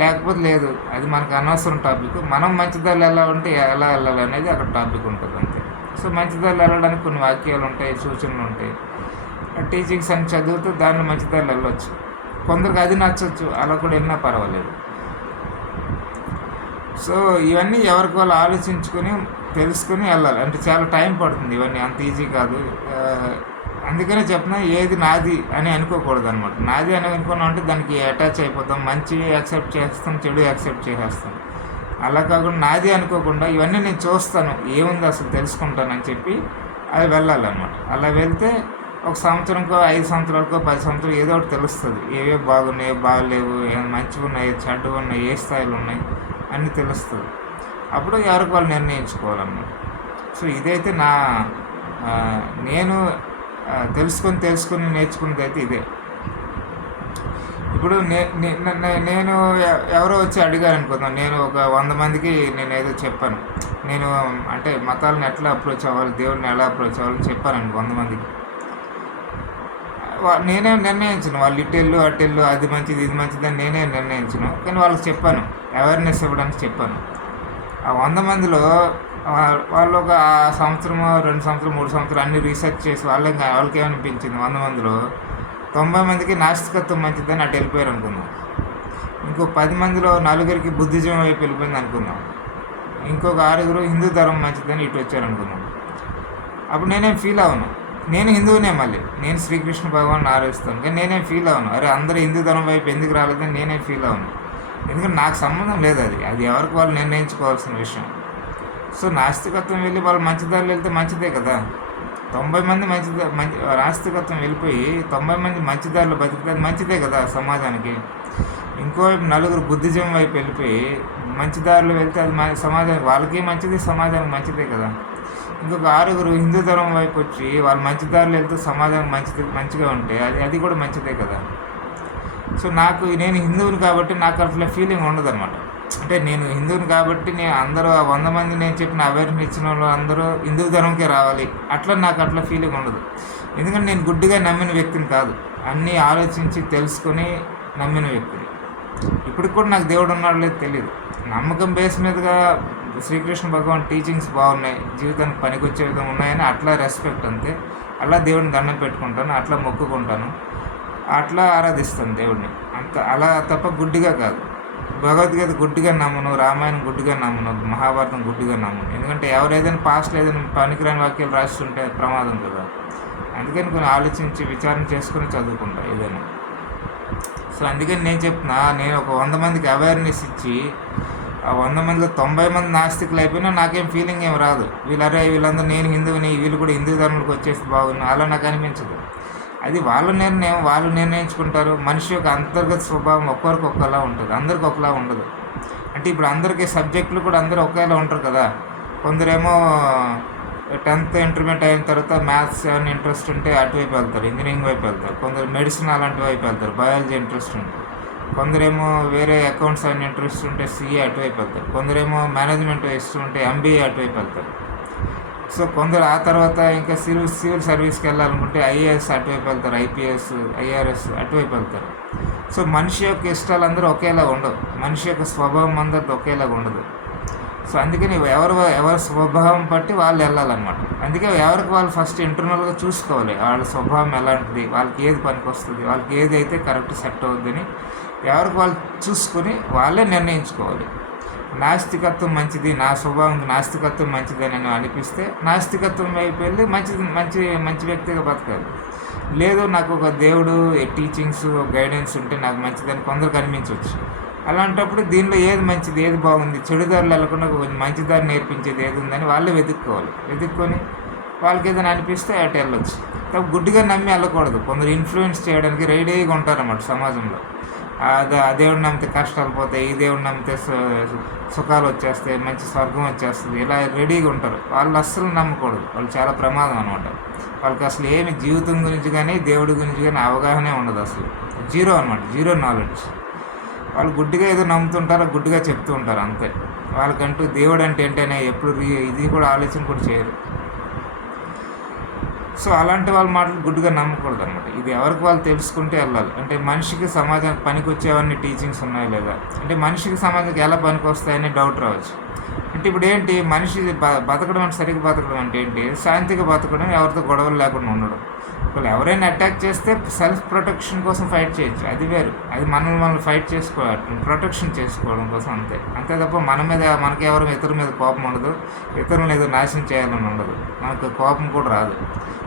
లేకపోతే లేదు, అది మనకు అనవసరం టాపిక్. మనం మంచిదారులు ఎలా ఉంటే ఎలా వెళ్ళాలి అనేది అక్కడ టాపిక్ ఉంటుంది అంతే. సో మంచిదారులు వెళ్ళడానికి కొన్ని వాక్యాలు ఉంటాయి, సూచనలు ఉంటాయి, టీచింగ్స్ అని చదువుతూ దాన్ని మంచిదారులు వెళ్ళవచ్చు. కొందరికి అది నచ్చవచ్చు, అలా కూడా వెళ్ళినా పర్వాలేదు. సో ఇవన్నీ ఎవరికి వాళ్ళు ఆలోచించుకొని తెలుసుకొని వెళ్ళాలి. అంటే చాలా టైం పడుతుంది, ఇవన్నీ అంత ఈజీ కాదు. అందుకనే చెప్తున్నా, ఏది నాది అని అనుకోకూడదు అనమాట. నాది అని అనుకున్నాం అంటే దానికి అటాచ్ అయిపోతాం, మంచి యాక్సెప్ట్ చేస్తాం, చెడు యాక్సెప్ట్ చేసేస్తాం. అలా కాకుండా నాది అనుకోకుండా ఇవన్నీ నేను చూస్తాను, ఏముంది అసలు తెలుసుకుంటానని చెప్పి అది వెళ్ళాలన్నమాట. అలా వెళ్తే ఒక సంవత్సరంకో 5 సంవత్సరాలకో 10 సంవత్సరాలు ఏదో ఒకటి తెలుస్తుంది, ఏవే బాగున్నాయి, బాగలేవు, మంచిగా ఉన్నాయి, చెడ్డగా ఉన్నాయి, ఏ స్థాయిలో ఉన్నాయి అన్నీ తెలుస్తుంది. అప్పుడు ఎవరికి వాళ్ళు నిర్ణయించుకోవాలన్నమాట. సో ఇదైతే నేను తెలుసుకొని నేర్చుకున్నది అయితే ఇదే. ఇప్పుడు నేను ఎవరో వచ్చి అడిగారు అనుకుందాం, నేను ఒక 100 మందికి నేను ఏదో చెప్పాను, నేను అంటే మతాలను ఎట్లా అప్రోచ్ అవ్వాలి, దేవుడిని ఎలా అప్రోచ్ అవ్వాలని చెప్పాను 100 మందికి. నేనే నిర్ణయించను, వాళ్ళు ఇటెళ్ళు అటెళ్ళు, అది మంచిది ఇది మంచిది అని నేనే నిర్ణయించను. కానీ వాళ్ళకి చెప్పాను, అవేర్నెస్ ఇవ్వడానికి చెప్పాను. ఆ 100 మందిలో వాళ్ళు ఒక సంవత్సరము 2 సంవత్సరం 3 సంవత్సరాలు అన్ని రీసెర్చ్ చేసి వాళ్ళకి ఏమనిపించింది, 100 మందిలో 90 మందికి నాస్తికత్వం మంచిదని అటు వెళ్ళిపోయారు అనుకుందాం. ఇంకో 10 మందిలో 4 బుద్ధిజం వైపు వెళ్ళిపోయింది అనుకుందాం. ఇంకొక 6 హిందూ ధర్మం మంచిదని ఇటు వచ్చారనుకున్నాం. అప్పుడు నేనేం ఫీల్ అవ్వను. నేను హిందువునే, మళ్ళీ నేను శ్రీకృష్ణ భగవాన్ ఆరాధిస్తాను, కానీ నేనేం ఫీల్ అవ్వను. అరే అందరూ హిందూ ధర్మం వైపు ఎందుకు రాలేదని నేనేం ఫీల్ అవ్వను. ఎందుకంటే నాకు సంబంధం లేదు, అది ఎవరికి వాళ్ళు నిర్ణయించుకోవాల్సిన విషయం. సో నాస్తికత్వం వెళ్ళి వాళ్ళు మంచిదారులు వెళ్తే మంచిదే కదా. 90 మంది నాస్తికత్వం వెళ్ళిపోయి 90 మంది మంచిదారులు బతికితే మంచిదే కదా సమాజానికి. ఇంకోవైపు 4 బుద్ధిజం వైపు వెళ్ళిపోయి మంచిదారులు వెళ్తే అది సమాజానికి, వాళ్ళకి మంచిది, సమాజానికి మంచిదే కదా. ఇంకొక 6 హిందూ ధర్మం వైపు వచ్చి వాళ్ళు మంచిదారులు వెళ్తే సమాజానికి మంచిగా ఉంటే అది కూడా మంచిదే కదా. సో నేను హిందువుని కాబట్టి నాకు అట్లా ఫీలింగ్ ఉండదు అనమాట. అంటే నేను హిందువుని కాబట్టి అందరూ 100 మంది నేను చెప్పిన అవేర్నెస్ ఇచ్చిన వాళ్ళు అందరూ హిందూ ధర్మంకే రావాలి నాకు అట్లా ఫీలింగ్ ఉండదు. ఎందుకంటే నేను గుడ్డిగా నమ్మిన వ్యక్తిని కాదు, అన్నీ ఆలోచించి తెలుసుకొని నమ్మిన వ్యక్తిని. ఇప్పటికి కూడా నాకు దేవుడు ఉన్నాడు లేదు తెలియదు. నమ్మకం బేస్ మీదుగా శ్రీకృష్ణ భగవాన్ టీచింగ్స్ బాగున్నాయి, జీవితానికి పనికొచ్చే విధంగా ఉన్నాయని అట్లా రెస్పెక్ట్, అంతే. అలా దేవుడిని దండం పెట్టుకుంటాను, అట్లా మొక్కుకుంటాను, అట్లా ఆరాధిస్తాను దేవుడిని, అలా తప్ప గుడ్డిగా కాదు. భగవద్గీత గుడ్డిగా నమ్మను, రామాయణం గుడ్డిగా నమ్మను, మహాభారతం గుడ్డిగా నమ్మను. ఎందుకంటే ఎవరేదైనా పాస్ట్లో ఏదైనా పనికిరాని వాక్యాలు రాస్తుంటే ప్రమాదం కదా. అందుకని కొన్ని ఆలోచించి విచారణ చేసుకుని చదువుకుంటా ఏదైనా. సో అందుకని నేను చెప్తున్నా, నేను ఒక 100 మందికి అవేర్నెస్ ఇచ్చి ఆ 100 మందిలో 90 మంది నాస్తికులు అయిపోయినా నాకేం ఫీలింగ్ ఏం రాదు. వీళ్ళందరూ నేను హిందువుని, వీళ్ళు కూడా హిందూ ధర్మంలోకి వచ్చేసి బాగున్నా, అలా నాకు అనిపించదు. అది వాళ్ళ నిర్ణయం, వాళ్ళు నిర్ణయించుకుంటారు. మనిషి యొక్క అంతర్గత స్వభావం ఒక్కొక్కరికి ఒకలా ఉంటుంది, అందరికి ఒకలా ఉండదు. అంటే ఇప్పుడు అందరికీ సబ్జెక్టులు కూడా అందరూ ఒకేలా ఉంటారు కదా. కొందరేమో 10th ఇంటర్మీడియట్ అయిన తర్వాత మ్యాథ్స్ ఏమైనా ఇంట్రెస్ట్ ఉంటే అటువైపు వెళ్తారు, ఇంజనీరింగ్ వైపు వెళ్తారు. కొందరు మెడిసిన్ అలాంటి వైపు వెళ్తారు, బయాలజీ ఇంట్రెస్ట్ ఉంటుంది. కొందరేమో వేరే అకౌంట్స్ అయిన ఇంట్రెస్ట్ ఉంటే సిఏ అటువైపు వెళ్తారు. కొందరేమో మేనేజ్మెంట్ ఇష్టం ఉంటే ఎంబీఏ అటువైపు వెళ్తారు. సో కొందరు ఆ తర్వాత ఇంకా సివిల్ సర్వీస్కి వెళ్ళాలనుకుంటే ఐఏఎస్ అటువైపు వెళ్తారు, ఐపీఎస్, ఐఆర్ఎస్ అటువైపు వెళ్తారు. సో మనిషి యొక్క ఇష్టాలు అందరూ ఒకేలా ఉండవు, మనిషి యొక్క స్వభావం అందరిది ఒకేలాగా ఉండదు. సో అందుకని ఎవరి స్వభావం బట్టి వాళ్ళు వెళ్ళాలన్నమాట. అందుకే ఎవరికి వాళ్ళు ఫస్ట్ ఇంటర్నల్గా చూసుకోవాలి, వాళ్ళ స్వభావం ఎలాంటిది, వాళ్ళకి ఏది పనికి వస్తుంది, వాళ్ళకి ఏది అయితే కరెక్ట్ సెట్ అవుద్దని ఎవరికి వాళ్ళు చూసుకొని వాళ్ళే నిర్ణయించుకోవాలి. నాస్తికత్వం మంచిది, నా స్వభావంకి నాస్తికత్వం మంచిదని అనిపిస్తే నాస్తికత్వం వైపు వెళ్ళి మంచి వ్యక్తిగా బతకాలి. లేదు నాకు ఒక దేవుడు టీచింగ్స్ గైడెన్స్ ఉంటే నాకు మంచిదని కొందరికి అనిపించవచ్చు. అలాంటప్పుడు దీనిలో ఏది మంచిది, ఏది బాగుంది, చెడుదారులు వెళ్ళకుండా కొంచెం మంచిదారి నేర్పించేది ఏది ఉందని వాళ్ళే వెతుక్కొని వాళ్ళకి ఏదైనా అనిపిస్తే అటు వెళ్ళొచ్చు. కాబట్టి గుడ్డిగా నమ్మి వెళ్ళకూడదు. కొందరు ఇన్ఫ్లుయెన్స్ చేయడానికి రెడీగా ఉంటారన్నమాట సమాజంలో. ఆ దేవుడిని నమ్మితే కష్టాలు పోతాయి, ఈ దేవుడిని నమ్మితే సుఖాలు వచ్చేస్తాయి, మంచి స్వర్గం వచ్చేస్తుంది, ఇలా రెడీగా ఉంటారు. వాళ్ళు అస్సలు నమ్మకూడదు, వాళ్ళు చాలా ప్రమాదం అనమాట. వాళ్ళకి అసలు ఏమి జీవితం గురించి కానీ దేవుడి గురించి కానీ అవగాహనే ఉండదు, అసలు జీరో అనమాట, జీరో నాలెడ్జ్. వాళ్ళు గుడ్డిగా ఏదో నమ్ముతుంటారో గుడ్డిగా చెప్తూ ఉంటారు అంతే. వాళ్ళకంటూ దేవుడు అంటే ఏంటనే ఎప్పుడు ఇది కూడా ఆలోచన కూడా చేయరు. సో అలాంటి వాళ్ళ మాటలు గుడ్డిగా నమ్మకూడదు అనమాట. ఇది ఎవరికి వాళ్ళు తెలుసుకుంటే వెళ్ళాలి. అంటే మనిషికి సమాజానికి పనికి వచ్చేవన్నీ టీచింగ్స్ ఉన్నాయా లేదా, అంటే మనిషికి సమాజానికి ఎలా పనికి వస్తాయని డౌట్ రావచ్చు. అంటే ఇప్పుడు ఏంటి, మనిషి బతకడం అంటే సరిగ్గా బతకడం అంటే ఏంటి, శాంతిగా బతకడం, ఎవరితో గొడవలు లేకుండా ఉండడం. ఒకవేళ ఎవరైనా అటాక్ చేస్తే సెల్ఫ్ ప్రొటెక్షన్ కోసం ఫైట్ చేయొచ్చు, అది వేరు. అది మనల్ని ఫైట్ ప్రొటెక్షన్ చేసుకోవడం కోసం అంతే తప్ప మనకి ఇతరుల మీద కోపం ఉండదు, ఇతరులను ఏదో నాశనం చేయాలని ఉండదు, మనకు కోపం కూడా రాదు.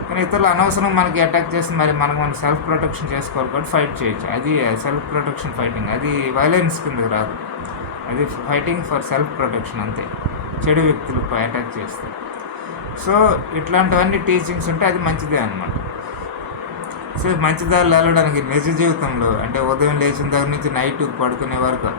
కానీ ఇతరులు అనవసరం మనకి అటాక్ చేసి మనం సెల్ఫ్ ప్రొటెక్షన్ చేసుకోవాలి కాబట్టి ఫైట్ చేయొచ్చు. అది సెల్ఫ్ ప్రొటెక్షన్ ఫైటింగ్, అది వైలెన్స్ కిందకి రాదు, అది ఫైటింగ్ ఫర్ సెల్ఫ్ ప్రొటెక్షన్ అంతే. చెడు వ్యక్తులు అటాక్ చేస్తారు. సో ఇట్లాంటివన్నీ టీచింగ్స్ ఉంటే అది మంచిదే అనమాట. సో మంచిదారులు వెళ్ళడానికి నిజ జీవితంలో అంటే ఉదయం లేచిన దగ్గర నుంచి నైట్ పడుకునే వరకు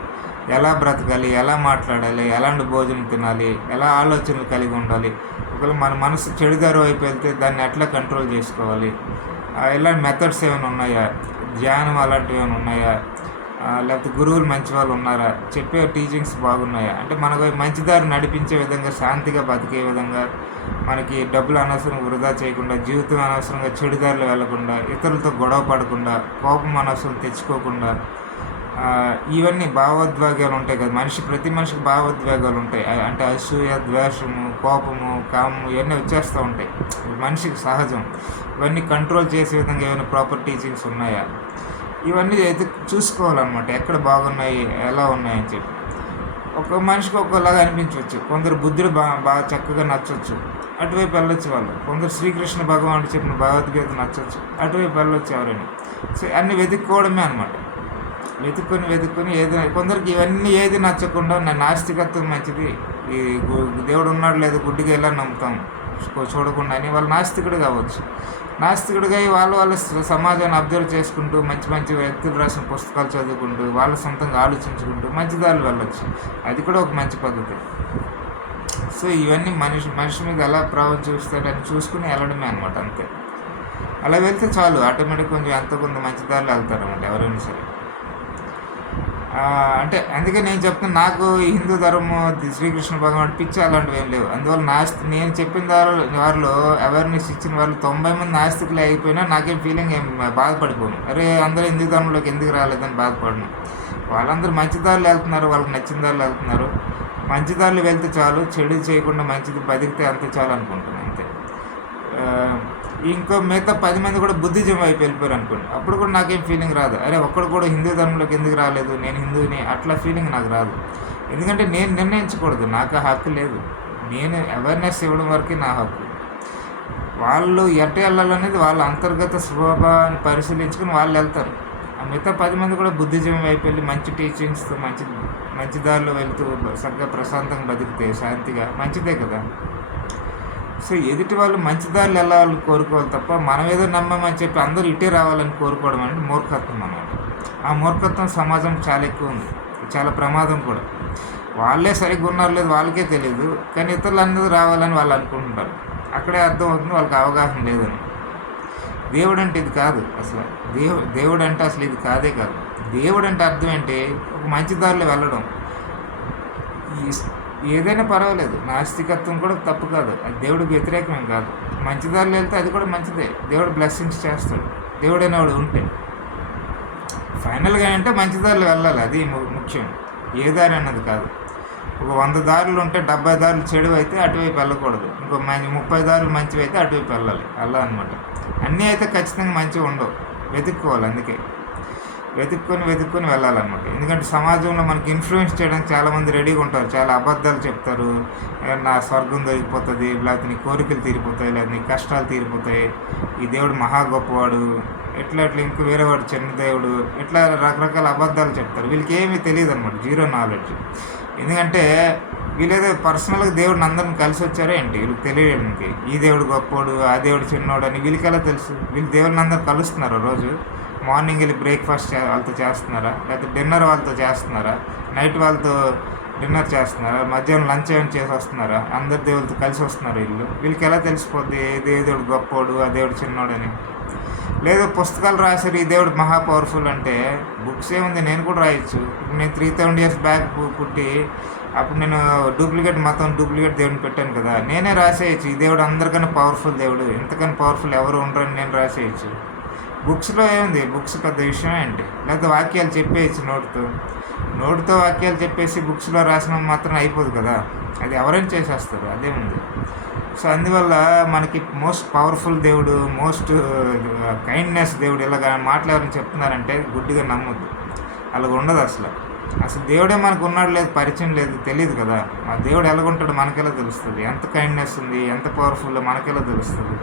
ఎలా బ్రతకాలి, ఎలా మాట్లాడాలి, ఎలాంటి భోజనం తినాలి, ఎలా ఆలోచనలు కలిగి ఉండాలి, ఒకవేళ మన మనసు చెడుదారు వైపు వెళ్తే దాన్ని ఎట్లా కంట్రోల్ చేసుకోవాలి, ఇలాంటి మెథడ్స్ ఏమైనా ఉన్నాయా, ధ్యానం అలాంటివి ఏమైనా ఉన్నాయా, లేకపోతే గురువులు మంచి వాళ్ళు ఉన్నారా, చెప్పే టీచింగ్స్ బాగున్నాయా, అంటే మనకు మంచిదారి నడిపించే విధంగా, శాంతిగా బతికే విధంగా, మనకి డబ్బులు అనవసరంగా వృధా చేయకుండా, జీవితం అనవసరంగా చెడుదారులు వెళ్లకుండా, ఇతరులతో గొడవ పడకుండా, కోపం అనవసరం తెచ్చుకోకుండా, ఇవన్నీ భావోద్వేగాలు ఉంటాయి కదా. ప్రతి మనిషికి భావోద్వేగాలు ఉంటాయి. అంటే అసూయ, ద్వేషము, కోపము, కామము ఇవన్నీ వచ్చేస్తూ ఉంటాయి, మనిషికి సహజం. ఇవన్నీ కంట్రోల్ చేసే విధంగా ఏమైనా ప్రాపర్ టీచింగ్స్ ఉన్నాయా, ఇవన్నీ అయితే చూసుకోవాలన్నమాట, ఎక్కడ బాగున్నాయి, ఎలా ఉన్నాయని చెప్పి. ఒక మనిషికి ఒక్కోలాగా అనిపించవచ్చు. కొందరు బుద్ధుడు బాగా చక్కగా నచ్చవచ్చు, అటువైపు వెళ్ళొచ్చు వాళ్ళు. కొందరు శ్రీకృష్ణ భగవానుడు చెప్పిన భగవద్గీత నచ్చవచ్చు, అటువైపు వెళ్ళొచ్చు ఎవరైనా. సో అన్నీ వెతుక్కోవడమే అనమాట. వెతుక్కొని ఏదైనా కొందరికి ఇవన్నీ ఏది నచ్చకుండా నాస్తికత్వం మంచిది, ఈ దేవుడు ఉన్నాడు లేదు గుడ్డిగా ఎలా నమ్ముతాం చూడకుండా అని వాళ్ళు నాస్తికుడు కావచ్చు. నాస్తికుడిగా వాళ్ళ సమాజాన్ని అబ్జర్వ్ చేసుకుంటూ మంచి మంచి వ్యక్తులు రాసిన పుస్తకాలు చదువుకుంటూ వాళ్ళ సొంతంగా ఆలోచించుకుంటూ మంచి దారులు వెళ్ళొచ్చు. అది కూడా ఒక మంచి పద్ధతి. సో ఇవన్నీ మనిషి మీద ఎలా ప్రభావం చూస్తాడని చూసుకుని వెళ్ళడమే అనమాట, అంతే. అలా వెళ్తే చాలు, ఆటోమేటిక్ కొంచెం ఎంతో కొంత మంచి దారిలో వెళ్తారన్నమాట ఎవరైనా సరే. అంటే అందుకే నేను చెప్తాను, నాకు ఈ హిందూ ధర్మం శ్రీకృష్ణ భగవానుడు పిచ్చి అలాంటివి ఏం లేవు. అందువల్ల నేను చెప్పిన వారిలో అవేర్నెస్ ఇచ్చిన వాళ్ళు 90 మంది నాస్తికులు అయిపోయినా నాకేం ఫీలింగ్ ఏం బాధపడిపోను. అరే అందరూ హిందూ ధర్మంలోకి ఎందుకు రాలేదని బాధపడను. వాళ్ళందరూ మంచి దారిలో వెళ్తున్నారు, వాళ్ళకి నచ్చిన దారిలో వెళ్తున్నారు. మంచి దారిలో వెళ్తే చాలు, చెడు చేయకుండా మంచిది బతికితే అంతే చాలు అనుకుంటున్నాను, అంతే. ఇంకో మిగతా 10 మంది కూడా బుద్ధిజం వైపు వెళ్ళిపోయారు అనుకోండి, అప్పుడు కూడా నాకేం ఫీలింగ్ రాదు. అరే ఒక్కడు కూడా హిందూ ధర్మంలోకి ఎందుకు రాలేదు, నేను హిందువుని, అట్లా ఫీలింగ్ నాకు రాదు. ఎందుకంటే నేను నిర్ణయించకూడదు, నాకు ఆ హక్కు లేదు. నేను అవేర్నెస్ ఇవ్వడం వరకే నా హక్కు. వాళ్ళు ఎట్ట వెళ్ళాలనేది వాళ్ళ అంతర్గత స్వభావాన్ని పరిశీలించుకుని వాళ్ళు వెళ్తారు. ఆ మిగతా 10 మంది కూడా బుద్ధిజం వైపు వెళ్ళి మంచి టీచింగ్స్తో మంచి దారిలో వెళ్తూ చక్కగా ప్రశాంతంగా బతికితే శాంతిగా మంచిదే కదా. సో ఎదుటి వాళ్ళు మంచి దారిలో వెళ్ళాలని కోరుకోవాలి తప్ప మనం ఏదో నమ్మమని చెప్పి అందరూ ఇటే రావాలని కోరుకోవడం అంటే మూర్ఖత్వం అన్నమాట. ఆ మూర్ఖత్వం సమాజం చాలా ఎక్కువ ఉంది, చాలా ప్రమాదం కూడా. వాళ్ళే సరిగ్గా ఉన్నారు లేదు వాళ్ళకే తెలియదు, కానీ ఇతరులు అందరూ రావాలని వాళ్ళు అనుకుంటుంటారు. అక్కడే అర్థమవుతుంది వాళ్ళకి అవగాహన లేదని. దేవుడు అంటే ఇది కాదు అసలు. దేవుడు అంటే అసలు ఇది కాదే కాదు. దేవుడు అంటే అర్థం ఏంటి, ఒక మంచి దారిలో వెళ్ళడం. ఏదైనా పర్వాలేదు, నాస్తికత్వం కూడా తప్పు కాదు, అది దేవుడికి వ్యతిరేకమేం కాదు. మంచి దారిలో వెళ్తే అది కూడా మంచిదే, దేవుడు బ్లెస్సింగ్స్ చేస్తాడు. దేవుడు అనేవాడు ఉంటే ఫైనల్గా అంటే మంచి దారిలో వెళ్ళాలి, అది ముఖ్యం. ఏ దారి అన్నది కాదు. ఒక 100 దారులు ఉంటే 70 దారులు చెడు అయితే అటువైపు వెళ్ళకూడదు, ఇంకో 30 దారులు మంచివి అయితే అటువైపు వెళ్ళాలి, అలా అనమాట. అన్నీ అయితే ఖచ్చితంగా మంచిగా ఉండవు, వెతుక్కోవాలి. అందుకే వెతుక్కొని వెళ్ళాలన్నమాట. ఎందుకంటే సమాజంలో మనకి ఇన్ఫ్లుయెన్స్ చేయడానికి చాలామంది రెడీగా ఉంటారు, చాలా అబద్ధాలు చెప్తారు. నా స్వర్గం దొరికిపోతుంది, లేకపోతే నీ కోరికలు తీరిపోతాయి, లేకపోతే నీ కష్టాలు తీరిపోతాయి, ఈ దేవుడు మహా గొప్పవాడు, ఎట్లా ఇంకో వేరేవాడు చిన్న దేవుడు, ఇట్లా రకరకాల అబద్ధాలు చెప్తారు. వీళ్ళకి ఏమీ తెలియదు అనమాట, జీరో నాలెడ్జ్. ఎందుకంటే వీళ్ళేదో పర్సనల్గా దేవుడిని అందరిని కలిసి వచ్చారో ఏంటి, వీళ్ళకి తెలియడానికి ఈ దేవుడు గొప్పవాడు ఆ దేవుడు చిన్నవాడు అని వీళ్ళకి ఎలా తెలుసు? వీళ్ళు దేవుడిని అందరూ కలుస్తున్నారు రోజు. మార్నింగ్ వెళ్ళి బ్రేక్ఫాస్ట్ వాళ్ళతో చేస్తున్నారా, లేకపోతే డిన్నర్ వాళ్ళతో చేస్తున్నారా, నైట్ వాళ్ళతో డిన్నర్ చేస్తున్నారా, మధ్యాహ్నం లంచ్ ఏమైనా చేసి వస్తున్నారా, అందరు దేవుడితో కలిసి వస్తున్నారు వీళ్ళకి ఎలా తెలిసిపోద్ది ఏ దేవుడు గొప్పవాడు ఆ దేవుడు చిన్నవాడు అని? లేదు పుస్తకాలు రాశారు ఈ దేవుడు మహా పవర్ఫుల్ అంటే, బుక్స్ ఏముంది, నేను కూడా రాయొచ్చు. నేను 3,000 years బ్యాక్ పుట్టి అప్పుడు నేను డూప్లికేట్ దేవుడిని పెట్టాను కదా, నేనే రాసేయచ్చు ఈ దేవుడు అందరికన్నా పవర్ఫుల్ దేవుడు, ఇంతకన్నా పవర్ఫుల్ ఎవరు ఉండరని నేను రాసేయచ్చు. బుక్స్లో ఏముంది, బుక్స్ పెద్ద విషయం ఏంటి? లేకపోతే వాక్యాలు చెప్పేయచ్చు నోటితో వాక్యాలు చెప్పేసి బుక్స్లో రాసిన మాత్రం అయిపోదు కదా, అది ఎవరైనా చేసేస్తారు, అదేముంది. సో అందువల్ల మనకి మోస్ట్ పవర్ఫుల్ దేవుడు, మోస్ట్ కైండ్నెస్ దేవుడు ఇలాగ మాటలు ఎవరైనా చెప్తున్నారంటే గుడ్డిగా నమ్మొద్దు, అలాగ ఉండదు అసలు దేవుడే మనకు ఉన్నాడు లేదు, పరిచయం లేదు, తెలియదు కదా. ఆ దేవుడు ఎలాగుంటాడో మనకెలా తెలుస్తుంది, ఎంత కైండ్నెస్ ఉంది ఎంత పవర్ఫుల్ మనకెలా తెలుస్తుంది?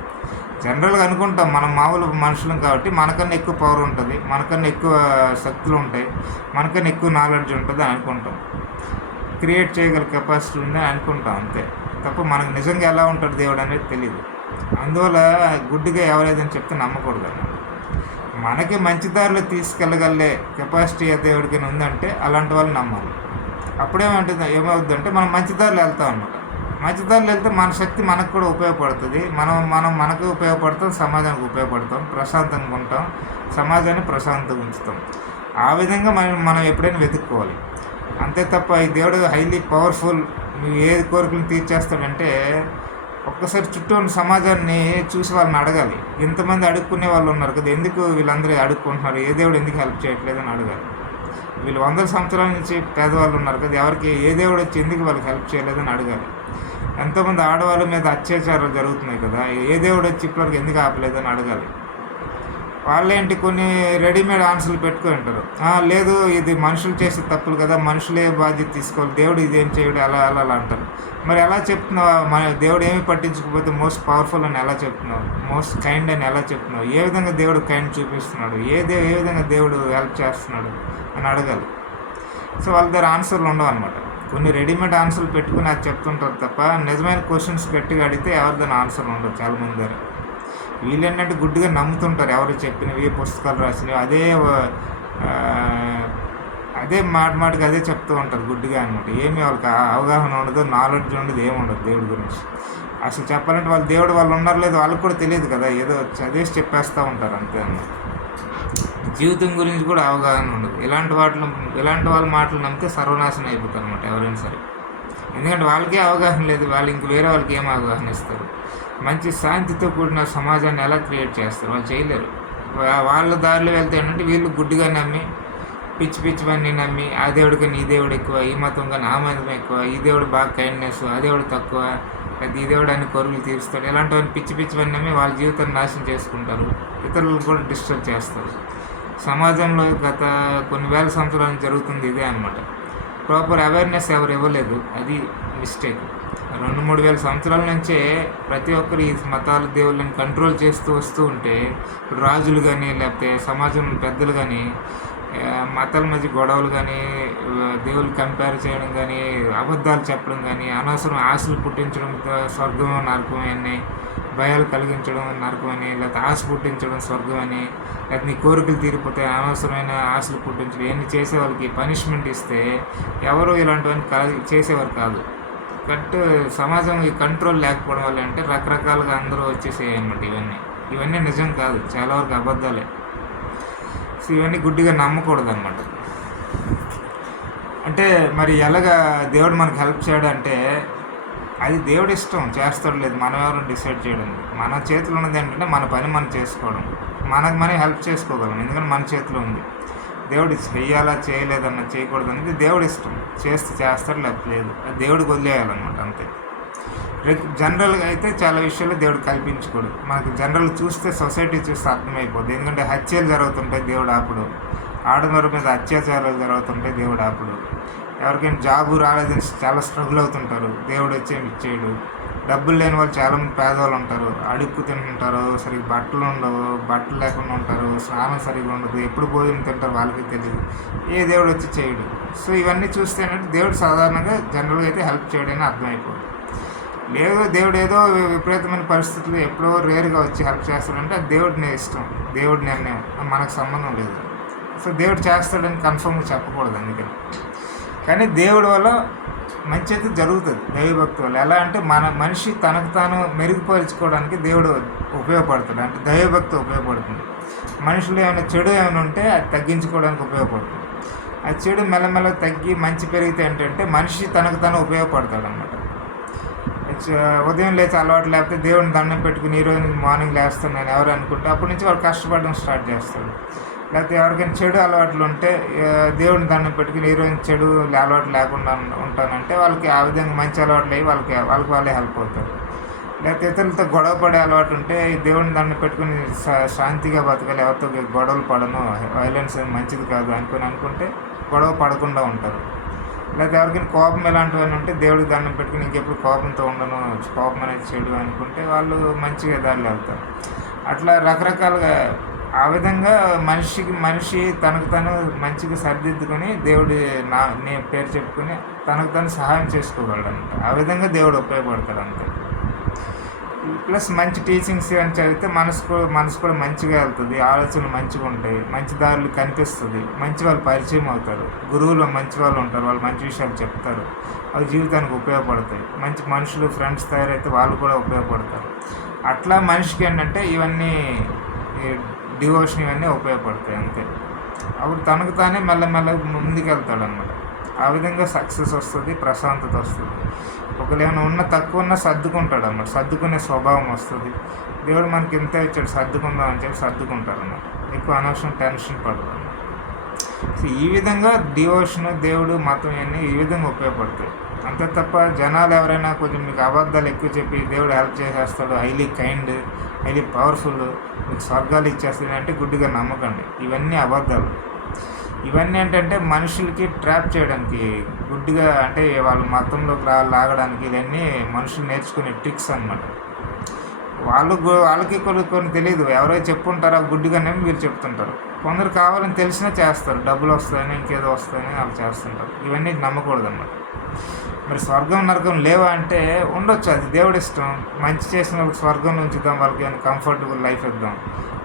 జనరల్గా అనుకుంటాం మనం మామూలు మనుషులం కాబట్టి మనకన్నా ఎక్కువ పవర్ ఉంటుంది, మనకన్నా ఎక్కువ శక్తులు ఉంటాయి, మనకన్నా ఎక్కువ నాలెడ్జ్ ఉంటుంది అని అనుకుంటాం, క్రియేట్ చేయగల కెపాసిటీ ఉందని అనుకుంటాం, అంతే తప్ప మనకు నిజంగా ఎలా ఉంటాడు దేవుడు అనేది తెలియదు. అందువల్ల గుడ్డిగా ఎవరైదని చెప్తే నమ్మకూడదు. మనకి మంచి దారిలో తీసుకెళ్ళగలే కెపాసిటీ దేవుడికి ఉందంటే అలాంటి వాళ్ళు నమ్మాలి. ఏమవుతుందంటే మనం మంచి దారిలో వెళ్తాం అనమాట. మంచి దారిలో వెళ్తే మన శక్తి మనకు కూడా ఉపయోగపడుతుంది, మనకు ఉపయోగపడతాం, సమాజానికి ఉపయోగపడతాం, ప్రశాంతంగా ఉంటాం, సమాజాన్ని ప్రశాంతంగా ఉంచుతాం. ఆ విధంగా మనం ఎప్పుడైనా వెతుక్కోవాలి, అంతే తప్ప ఈ దేవుడు హైలీ పవర్ఫుల్ నువ్వు ఏ కోరికలను తీర్చేస్తాడంటే ఒక్కసారి చుట్టూ ఉన్న సమాజాన్ని చూసి వాళ్ళని అడగాలి. ఎంతమంది అడుక్కునే వాళ్ళు ఉన్నారు కదా, ఎందుకు వీళ్ళందరూ అడుక్కుంటున్నారు, ఏ దేవుడు ఎందుకు హెల్ప్ చేయట్లేదని అడగాలి. వీళ్ళు 100 సంవత్సరాల నుంచి పేదవాళ్ళు ఉన్నారు కదా, ఎవరికి ఏ దేవుడు వచ్చి ఎందుకు వాళ్ళకి హెల్ప్ చేయలేదని అడగాలి. ఎంతోమంది ఆడవాళ్ళ మీద అత్యాచారాలు జరుగుతున్నాయి కదా, ఏ దేవుడు వచ్చి ఇప్పటివరకు ఎందుకు ఆపలేదని అడగాలి. వాళ్ళేంటి కొన్ని రెడీమేడ్ ఆన్సర్లు పెట్టుకొని ఉంటారు. లేదు ఇది మనుషులు చేసే తప్పులు కదా, మనుషులే బాధ్యత తీసుకోవాలి, దేవుడు ఇదేం చేయడు, అలా అలా అలా అంటారు. మరి ఎలా చెప్తున్నావు? మన దేవుడు ఏమి పట్టించుకోకపోతే మోస్ట్ పవర్ఫుల్ అని ఎలా చెప్తున్నావు? మోస్ట్ కైండ్ అని ఎలా చెప్తున్నావు? ఏ విధంగా దేవుడు కైండ్ చూపిస్తున్నాడు? ఏ విధంగా దేవుడు హెల్ప్ చేస్తున్నాడు అని అడగాలి. సో వాళ్ళ దగ్గర ఆన్సర్లు ఉండవు అనమాట. కొన్ని రెడీమేడ్ ఆన్సర్లు పెట్టుకుని అది చెప్తుంటారు తప్ప నిజమైన క్వశ్చన్స్ గట్టిగా అడిగితే ఎవరిదైనా ఆన్సర్లు ఉండవు చాలామంది దగ్గర. వీళ్ళు ఏంటంటే గుడ్డిగా నమ్ముతుంటారు, ఎవరు చెప్పినవి, పుస్తకాలు రాసినవి, అదే మాటికి అదే చెప్తూ ఉంటారు గుడ్డిగా అనమాట. ఏమీ వాళ్ళకి అవగాహన ఉండదు, నాలెడ్జ్ ఉండదు, ఏమి ఉండదు దేవుడి గురించి. అసలు చెప్పాలంటే వాళ్ళు ఉన్నారు లేదు వాళ్ళకి కూడా తెలియదు కదా, ఏదో చదివేసి చెప్పేస్తూ ఉంటారు అంతే అన్నమాట. జీవితం గురించి కూడా అవగాహన ఉండదు. ఇలాంటి వాళ్ళ మాటలు నమ్మితే సర్వనాశనం అయిపోతారు అనమాట ఎవరైనా సరే. ఎందుకంటే వాళ్ళకే అవగాహన లేదు, వాళ్ళు ఇంక వేరే వాళ్ళకి ఏం అవగాహన ఇస్తారు? మంచి శాంతితో కూడిన సమాజాన్ని ఎలా క్రియేట్ చేస్తారు? వాళ్ళు చేయలేరు. వాళ్ళ దారిలో వెళ్తే ఏంటంటే వీళ్ళు గుడ్డిగా నమ్మి పిచ్చివన్నీ నమ్మి ఆ దేవుడు కానీ ఈ దేవుడు ఎక్కువ, ఈ మతం కానీ ఆ మతం ఎక్కువ, ఈ దేవుడు బాగా కైండ్నెస్, ఆ దేవుడు తక్కువ, ఈ దేవుడు అన్ని కొరువులు తీరుస్తాడు, ఇలాంటివన్నీ పిచ్చివన్నీ నమ్మి వాళ్ళ జీవితాన్ని నాశనం చేసుకుంటారు, ఇతరులను కూడా డిస్టర్బ్ చేస్తారు. సమాజంలో గత కొన్ని వేల సంవత్సరాలు జరుగుతుంది ఇదే అనమాట. ప్రాపర్ అవేర్నెస్ ఎవరు ఇవ్వలేదు, అది మిస్టేక్. 2-3 వేల సంవత్సరాల నుంచే ప్రతి ఒక్కరు ఈ మతాల దేవుళ్ళని కంట్రోల్ చేస్తూ వస్తూ ఉంటే ఇప్పుడు రాజులు కానీ లేకపోతే సమాజంలో పెద్దలు కానీ మతాల మధ్య గొడవలు కానీ, దేవుళ్ళు కంపేర్ చేయడం కానీ, అబద్ధాలు చెప్పడం కానీ, అనవసరం ఆశలు పుట్టించడంతో స్వర్గం నరకం అని, భయాలు కలిగించడం నరకం అని, లేకపోతే ఆశ పుట్టించడం స్వర్గం అని, లేకపోతే నీ కోరికలు తీరిపోతే అనవసరమైన ఆశలు పుట్టించడం, ఇవన్నీ చేసే వాళ్ళకి పనిష్మెంట్ ఇస్తే ఎవరు ఇలాంటివన్నీ చేసేవారు కాదు. సమాజం ఈ కంట్రోల్ లేకపోవడం వల్ల అంటే రకరకాలుగా అందరూ వచ్చేసాయి అన్నమాట. ఇవన్నీ నిజం కాదు, చాలా వరకు అబద్ధాలే. సో ఇవన్నీ గుడ్డిగా నమ్మకూడదు అనమాట. అంటే మరి ఎలాగా దేవుడు మనకు హెల్ప్ చేయడం అంటే అది దేవుడి ఇష్టం, చేస్తాడు లేదు మనం ఎవరు డిసైడ్ చేయడం. మన చేతిలో ఉన్నది ఏంటంటే మన పని మనం చేసుకోవడం, మనం హెల్ప్ చేసుకోగలం, ఎందుకంటే మన చేతిలో ఉంది. దేవుడు చెయ్యాలా చేయలేదన్న చేయకూడదు అనేది దేవుడి ఇష్టం, చేస్తాడు లేకపోతే లేదు, అది దేవుడికి వదిలేయాలన్నమాట అంతే. జనరల్గా అయితే చాలా విషయాలు దేవుడు కల్పించకూడదు. మనకు జనరల్ చూస్తే సొసైటీ చూస్తే అర్థమైపోద్ది. ఎందుకంటే హత్యలు జరుగుతుంటాయి, దేవుడు ఆపుడు. ఆడవారి మీద అత్యాచారాలు జరుగుతుంటాయి, దేవుడు ఆపుడు. ఎవరికైనా జాబు రాలేదని చాలా స్ట్రగుల్ అవుతుంటారు, దేవుడు వచ్చేమి ఇచ్చేయడు. డబ్బులు లేని వాళ్ళు చాలామంది పేదవాళ్ళు ఉంటారు, అడుక్కు తింటుంటారు, సరిగ్గా బట్టలు ఉండవు, బట్టలు లేకుండా ఉంటారు, స్నానం సరిగ్గా ఉండదు, ఎప్పుడు భోజనం తింటారు వాళ్ళకి తెలియదు, ఏ దేవుడు వచ్చి చేయడు. సో ఇవన్నీ చూస్తే ఏంటంటే దేవుడు సాధారణంగా జనరల్గా అయితే హెల్ప్ చేయడని అర్థమైపోతుంది. లేదు దేవుడు ఏదో విపరీతమైన పరిస్థితులు ఎప్పుడో రేరుగా వచ్చి హెల్ప్ చేస్తాడంటే అది దేవుడిని ఇష్టం, దేవుడి నిర్ణయం, మనకు సంబంధం లేదు. సో దేవుడు చేస్తాడని కన్ఫర్మ్గా చెప్పకూడదు అందుకని. కానీ దేవుడి వల్ల మంచి అయితే జరుగుతుంది దైవభక్తి వల్ల. ఎలా అంటే మనిషి తనకు తాను మెరుగుపరుచుకోవడానికి దేవుడు ఉపయోగపడతాడు, అంటే దైవభక్తి ఉపయోగపడుతుంది. మనుషులు చెడు ఏమైనా ఉంటే అది తగ్గించుకోవడానికి ఉపయోగపడుతుంది. ఆ చెడు మెల్లమెల్ల తగ్గి మంచి పెరిగితే ఏంటంటే మనిషి తనకు తాను ఉపయోగపడతాడు అన్నమాట. ఉదయం లేచి అలవాటు లేకపోతే దేవుడిని దండం పెట్టుకుని ఈరోజు మార్నింగ్ లేస్తున్నాను ఎవరు అనుకుంటే అప్పటి నుంచి వాడు కష్టపడడం స్టార్ట్ చేస్తాడు. లేకపోతే ఎవరికైనా చెడు అలవాట్లు ఉంటే దేవుడిని దండం పెట్టుకుని ఈరోజు చెడు అలవాటు లేకుండా ఉంటానంటే వాళ్ళకి ఆ విధంగా మంచి అలవాట్లు అయ్యి వాళ్ళే హెల్ప్ అవుతారు. లేకపోతే ఇతరులతో గొడవ పడే అలవాటు ఉంటే దేవుడిని దండం పెట్టుకుని శాంతిగా బతకాలి, ఎవరితో గొడవలు పడను, వైలెన్స్ మంచిది కాదు అనుకుంటే గొడవ పడకుండా ఉంటారు. లేకపోతే ఎవరికైనా కోపం ఇలాంటివన్నీ ఉంటే దేవుడికి దండం పెట్టుకుని ఇంకెప్పుడు కోపంతో ఉండను, కోపం అనేది చెడు అనుకుంటే వాళ్ళు మంచిగా దారిలో వెళ్తారు. అట్లా రకరకాలుగా ఆ విధంగా మనిషి తనకు తను మంచిగా సరిదిద్దుకొని దేవుడి నేను పేరు చెప్పుకొని తనకు తను సహాయం చేసుకోగలడు అనమాట. ఆ విధంగా దేవుడు ఉపయోగపడతాడు అంతే. ప్లస్ మంచి టీచింగ్స్ అని చదివితే మనసు కూడా మంచిగా వెళ్తుంది, ఆలోచనలు మంచిగా ఉంటాయి, మంచి దారులు కనిపిస్తుంది, మంచి వాళ్ళు పరిచయం అవుతారు, గురువులు మంచి వాళ్ళు ఉంటారు, వాళ్ళు మంచి విషయాలు చెప్తారు, అవి జీవితానికి ఉపయోగపడతాయి. మంచి మనుషులు ఫ్రెండ్స్ తయారైతే వాళ్ళు కూడా ఉపయోగపడతారు. అట్లా మనిషికి ఏంటంటే ఇవన్నీ డివోషన్ ఇవన్నీ ఉపయోగపడతాయి అంతే. అప్పుడు తనకు తానే మెల్లమెల్ల ముందుకు వెళ్తాడు అనమాట. ఆ విధంగా సక్సెస్ వస్తుంది, ప్రశాంతత వస్తుంది. ఒకవేళ ఏమైనా తక్కువ ఉన్నా సర్దుకుంటాడు అన్నమాట, సర్దుకునే స్వభావం వస్తుంది. దేవుడు మనకి ఎంత ఇచ్చాడు సర్దుకుందాం అని చెప్పి సర్దుకుంటారు అన్నమాట, ఎక్కువ అనవసరం టెన్షన్ పడదు అన్నమాట. సో ఈ విధంగా డివోషన్, దేవుడు, మతం ఇవన్నీ ఈ విధంగా ఉపయోగపడతాయి అంతే తప్ప జనాలు ఎవరైనా కొంచెం మీకు అబద్ధాలు ఎక్కువ చెప్పి దేవుడు హెల్ప్ చేసేస్తాడు, హైలీ కైండ్, అది పవర్ఫుల్, మీకు స్వర్గాలు ఇచ్చేస్తుంది అంటే గుడ్డిగా నమ్మకండి. ఇవన్నీ అబద్ధాలు. ఇవన్నీ ఏంటంటే మనుషులకి ట్రాప్ చేయడానికి, గుడ్డిగా అంటే వాళ్ళ మతంలోకి లాగడానికి ఇవన్నీ మనుషులు నేర్చుకునే ట్రిక్స్ అనమాట. వాళ్ళకి కొన్ని తెలియదు, ఎవరో చెప్పుంటారో గుడ్డిగానే వీళ్ళు చెప్తుంటారు. కొందరు కావాలని తెలిసినా చేస్తారు, డబ్బులు వస్తాయని ఇంకేదో వస్తాయని వాళ్ళు చేస్తుంటారు. ఇవన్నీ నమ్మకూడదు అన్నమాట. మరి స్వర్గం నరకం లేవా అంటే ఉండొచ్చు, అది దేవుడి ఇష్టం. మంచి చేసిన వాళ్ళకి స్వర్గంలో ఉంచుదాం, వాళ్ళకి ఏమైనా కంఫర్టబుల్ లైఫ్ ఇద్దాం,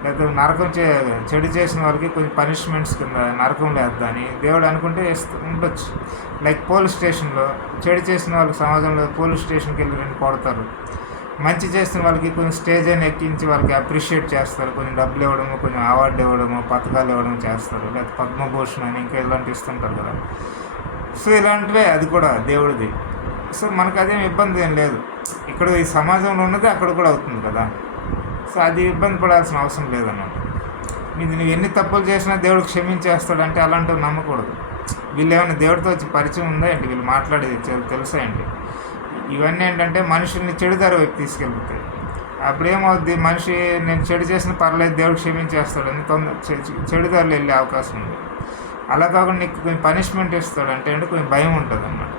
లేకపోతే నరకం చెడు చేసిన వాళ్ళకి కొంచెం పనిష్మెంట్స్ కింద నరకంలో వేద్దాం అని దేవుడు అనుకుంటే ఉండొచ్చు. లైక్ పోలీస్ స్టేషన్లో చెడు చేసిన వాళ్ళకి సమాజంలో పోలీస్ స్టేషన్కి వెళ్ళి రెండు కొడతారు. మంచి చేసిన వాళ్ళకి కొంచెం స్టేజ్ అని ఎక్కించి వాళ్ళకి అప్రిషియేట్ చేస్తారు, కొంచెం డబ్బులు ఇవ్వడము, కొంచెం అవార్డు ఇవ్వడము, పథకాలు ఇవ్వడం చేస్తారు, లేకపోతే పద్మభూషణ్ అని ఇంకా ఇలాంటివి ఇస్తుంటారు కదా. సో ఇలాంటివే అది కూడా దేవుడిది. సో మనకు అదేం ఇబ్బంది ఏం లేదు. ఇక్కడ ఈ సమాజంలో ఉన్నది అక్కడ కూడా అవుతుంది కదా. సో అది ఇబ్బంది పడాల్సిన అవసరం లేదన్నమాట. నువ్వు ఎన్ని తప్పులు చేసినా దేవుడు క్షమించేస్తాడంటే అలాంటివి నమ్మకూడదు. వీళ్ళు ఏమైనా దేవుడితో వచ్చి పరిచయం ఉందా ఏంటి, వీళ్ళు మాట్లాడేది తెలుసా ఏంటి? ఇవన్నీ ఏంటంటే మనుషుల్ని చెడుదారి వైపు తీసుకెళ్తాయి. అప్పుడేమవుద్ది, మనిషి నేను చెడు చేసిన పర్లేదు దేవుడు క్షమించేస్తాడని చెడుదారులు వెళ్ళే అవకాశం ఉంది. అలా కాకుండా నీకు కొంచెం పనిష్మెంట్ ఇస్తాడు అంటే కొంచెం భయం ఉంటుంది అన్నమాట.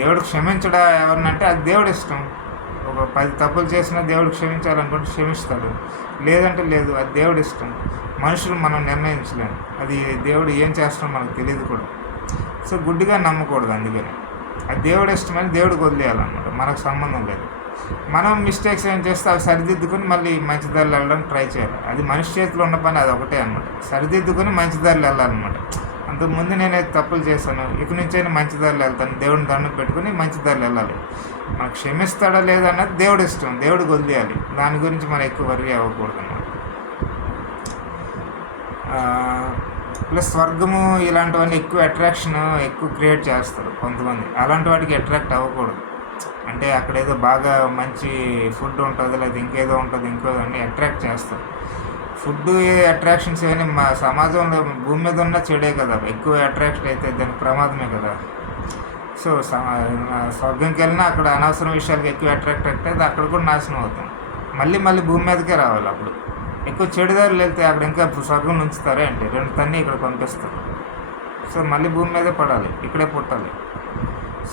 దేవుడు క్షమించడా ఎవరినంటే అది దేవుడు ఇష్టం. ఒక 10 తప్పులు చేసినా దేవుడు క్షమించాలనుకుంటే క్షమిస్తాడు, లేదంటే లేదు, అది దేవుడు ఇష్టం. మనుషులు మనం నిర్ణయించలేము, అది దేవుడు ఏం చేస్తాడో మనకు తెలియదు కూడా. సో గుడ్డిగా నమ్మకూడదు. అందుకని అది దేవుడు ఇష్టమని దేవుడికి వదిలేయాలన్నమాట, మనకు సంబంధం లేదు. మనం మిస్టేక్స్ ఏం చేస్తే అవి సరిదిద్దుకొని మళ్ళీ మంచి దారిలో వెళ్ళడానికి ట్రై చేయాలి. అది మనిషి చేతిలో ఉన్న పని, అది ఒకటే అనమాట. సరిదిద్దుకొని మంచి దారిలో వెళ్ళాలన్నమాట. అంతకుముందు నేనైతే తప్పులు చేశాను, ఇక నుంచైనా మంచి దారిలో వెళ్తాను, దేవుడిని దండం పెట్టుకుని మంచి దారిలో వెళ్ళాలి. మనకు క్షమిస్తాడా లేదా అన్నది దేవుడి ఇష్టం, దేవుడికి వదిలేయాలి. దాని గురించి మనం ఎక్కువ వర్రీ అవ్వకూడదు అన్నమాట. ప్లస్ స్వర్గము ఇలాంటివన్నీ ఎక్కువ అట్రాక్షన్ ఎక్కువ క్రియేట్ చేస్తారు కొంతమంది. అలాంటి వాటికి అట్రాక్ట్ అవ్వకూడదు. అంటే అక్కడ ఏదో బాగా మంచి ఫుడ్ ఉంటుంది, లేదా ఇంకేదో ఉంటుంది, ఇంకేదో అన్నీ అట్రాక్ట్ చేస్తారు. ఫుడ్ అట్రాక్షన్స్ ఏమైనా మా సమాజంలో భూమి మీద ఉన్న చెడే కదా, ఎక్కువ అట్రాక్ట్ అయితే దానికి ప్రమాదమే కదా. సో స్వర్గంకి వెళ్ళినా అక్కడ అనవసరం విషయాలకు ఎక్కువ అట్రాక్ట్ అయితే అక్కడ కూడా నాశనం అవుతాం. మళ్ళీ భూమి మీదకే రావాలి. అప్పుడు ఎక్కువ చెడుదారులు వెళ్తే అక్కడ ఇంకా స్వర్గం ఉంచుతారే అంటే 2 తన్ని ఇక్కడ పంపిస్తారు. సో మళ్ళీ భూమి మీదే పడాలి, ఇక్కడే పుట్టాలి.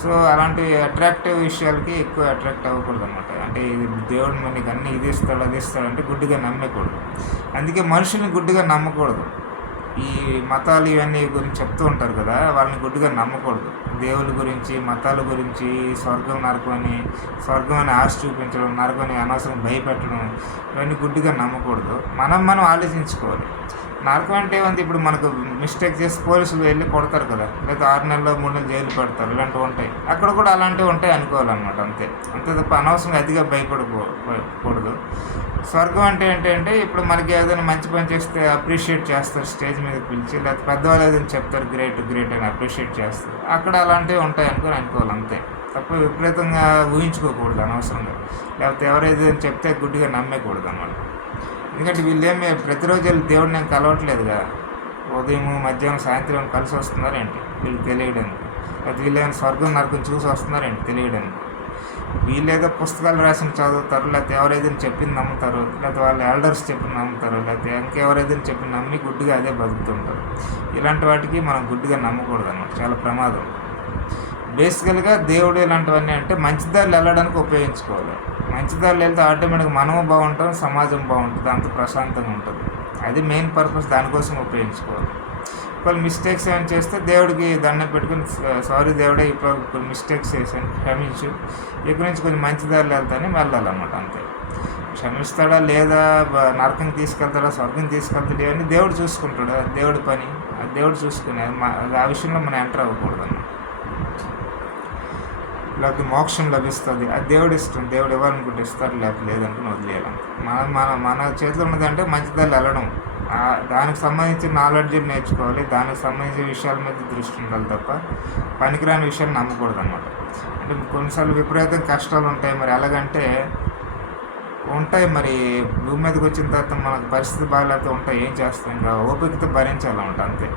సో అలాంటి అట్రాక్టివ్ విషయాలకి ఎక్కువ అట్రాక్ట్ అవ్వకూడదు అనమాట. అంటే ఇది దేవుడు మనకి అన్నీ ఇది ఇస్తాడు అది ఇస్తాడు అంటే గుడ్డిగా నమ్మకూడదు. అందుకే మనుషుల్ని గుడ్డిగా నమ్మకూడదు. ఈ మతాలు ఇవన్నీ గురించి చెప్తూ ఉంటారు కదా, వాళ్ళని గుడ్డిగా నమ్మకూడదు. దేవుళ్ళ గురించి, మతాల గురించి, స్వర్గం స్వర్గం అని ఆశ చూపించడం, నరకం అని అనవసరం భయపెట్టడం, ఇవన్నీ గుడ్డిగా నమ్మకూడదు. మనం ఆలోచించుకోవాలి. నరకం అంటే ఏమంది, ఇప్పుడు మనకు మిస్టేక్ చేసి పోలీసులు వెళ్ళి కొడతారు కదా, లేదా 6 నెలలు 3 నెలలు జైలు పెడతారు, ఇలాంటివి ఉంటాయి. అక్కడ కూడా అలాంటివి ఉంటాయి అనుకోవాలన్నమాట. అంతే తప్ప అనవసరంగా అతిగా భయపడకూడదు. స్వర్గం అంటే ఏంటంటే ఇప్పుడు మనకి ఏదైనా మంచి పని చేస్తే అప్రిషియేట్ చేస్తారు, స్టేజ్ మీదకి పిలిచి, లేకపోతే పెద్దవాళ్ళు ఏదైనా చెప్తారు గ్రేట్ అని అప్రిషియేట్ చేస్తారు. అక్కడ అలాంటివి ఉంటాయి అనుకోవాలి. అంతే తప్ప విపరీతంగా ఊహించుకోకూడదు అనవసరంగా, లేకపోతే ఎవరైతే చెప్తే గుడ్డిగా నమ్మకూడదు అన్నమాట. ఎందుకంటే వీళ్ళేమి ప్రతిరోజు దేవుడిని నేను కలవట్లేదుగా, ఉదయం మధ్యాహ్నం సాయంత్రం కలిసి వస్తున్నారేంటి వీళ్ళు తెలియడానికి, లేకపోతే వీళ్ళేమైనా స్వర్గం నరకం చూసి వస్తున్నారేంటి తెలియడానికి. వీళ్ళేదో పుస్తకాలు రాసిన చదువుతారు, లేకపోతే ఎవరైతే చెప్పింది నమ్ముతారు, లేకపోతే వాళ్ళ ఎల్డర్స్ చెప్పింది నమ్ముతారు, లేకపోతే ఇంకెవరైతే చెప్పింది నమ్మి గుడ్డిగా అదే బతుకుతుంటారు. ఇలాంటి వాటికి మనం గుడ్డిగా నమ్మకూడదు అన్నమాట, చాలా ప్రమాదం. బేసికల్గా దేవుడు ఇలాంటివన్నీ అంటే మంచి దారిలో వెళ్ళడానికి ఉపయోగించుకోవాలి. మంచి దారిలో వెళ్తే ఆటోమేటిక్గా మనము బాగుంటాం, సమాజం బాగుంటుంది, అంత ప్రశాంతంగా ఉంటుంది. అది మెయిన్ పర్పస్, దానికోసం ఉపయోగించుకోవాలి. వాళ్ళు మిస్టేక్స్ ఏమైనా చేస్తే దేవుడికి దండం పెట్టుకుని సారీ దేవుడే ఇప్పుడు మిస్టేక్స్ చేశాను క్షమించు, ఇక్కడి నుంచి కొంచెం మంచి దారిలో వెళ్తానని వెళ్ళాలన్నమాట. అంతే. క్షమిస్తాడా లేదా, నరకం తీసుకెళ్తాడా, స్వర్గం తీసుకెళ్తాడు, ఇవన్నీ దేవుడు చూసుకుంటాడు, దేవుడి పని, అది దేవుడు చూసుకునే ఆ విషయంలో మనం ఎంటర్ అవ్వకూడదు అన్నమాట. లేకపోతే మోక్షం లభిస్తుంది, అది దేవుడు ఇష్టం, దేవుడు ఇవ్వాలనుకుంటే ఇస్తారు, లేకపోతే లేదనుకుని వదిలేయాలి. మన చేతిలో ఉన్నదంటే మంచి దారిలో వెళ్ళడం, దానికి సంబంధించిన నాలెడ్జ్ నేర్చుకోవాలి, దానికి సంబంధించిన విషయాల మీద దృష్టి ఉండాలి తప్ప పనికిరాని విషయాలు నమ్మకూడదు అన్నమాట. అంటే కొన్నిసార్లు విపరీతంగా కష్టాలు ఉంటాయి, మరి ఎలాగంటే ఉంటాయి, మరి భూమి మీదకి వచ్చిన తర్వాత మనకు పరిస్థితి బాగాలేకపోతే ఉంటాయి, ఏం చేస్తాం, ఇంకా ఓపికతో భరించాలన్నమాట. అంతే.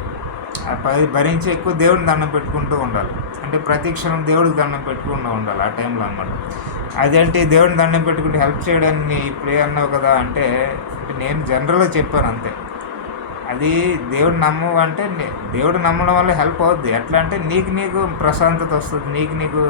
భరించి ఎక్కువ దేవుడిని దండం పెట్టుకుంటూ ఉండాలి. అంటే ప్రతి క్షణం దేవుడికి దండం పెట్టుకుంటూ ఉండాలి ఆ టైంలో అనమాట. అదేంటి దేవుడిని దండం పెట్టుకుంటే హెల్ప్ చేయడాన్ని ఇప్పుడు అన్నావు కదా అంటే నేను జనరల్గా చెప్పాను అంతే. అది దేవుడు నమ్మవు అంటే దేవుడు నమ్మడం వల్ల హెల్ప్ అవుద్ది. ఎట్లా అంటే నీకు ప్రశాంతత వస్తుంది, నీకు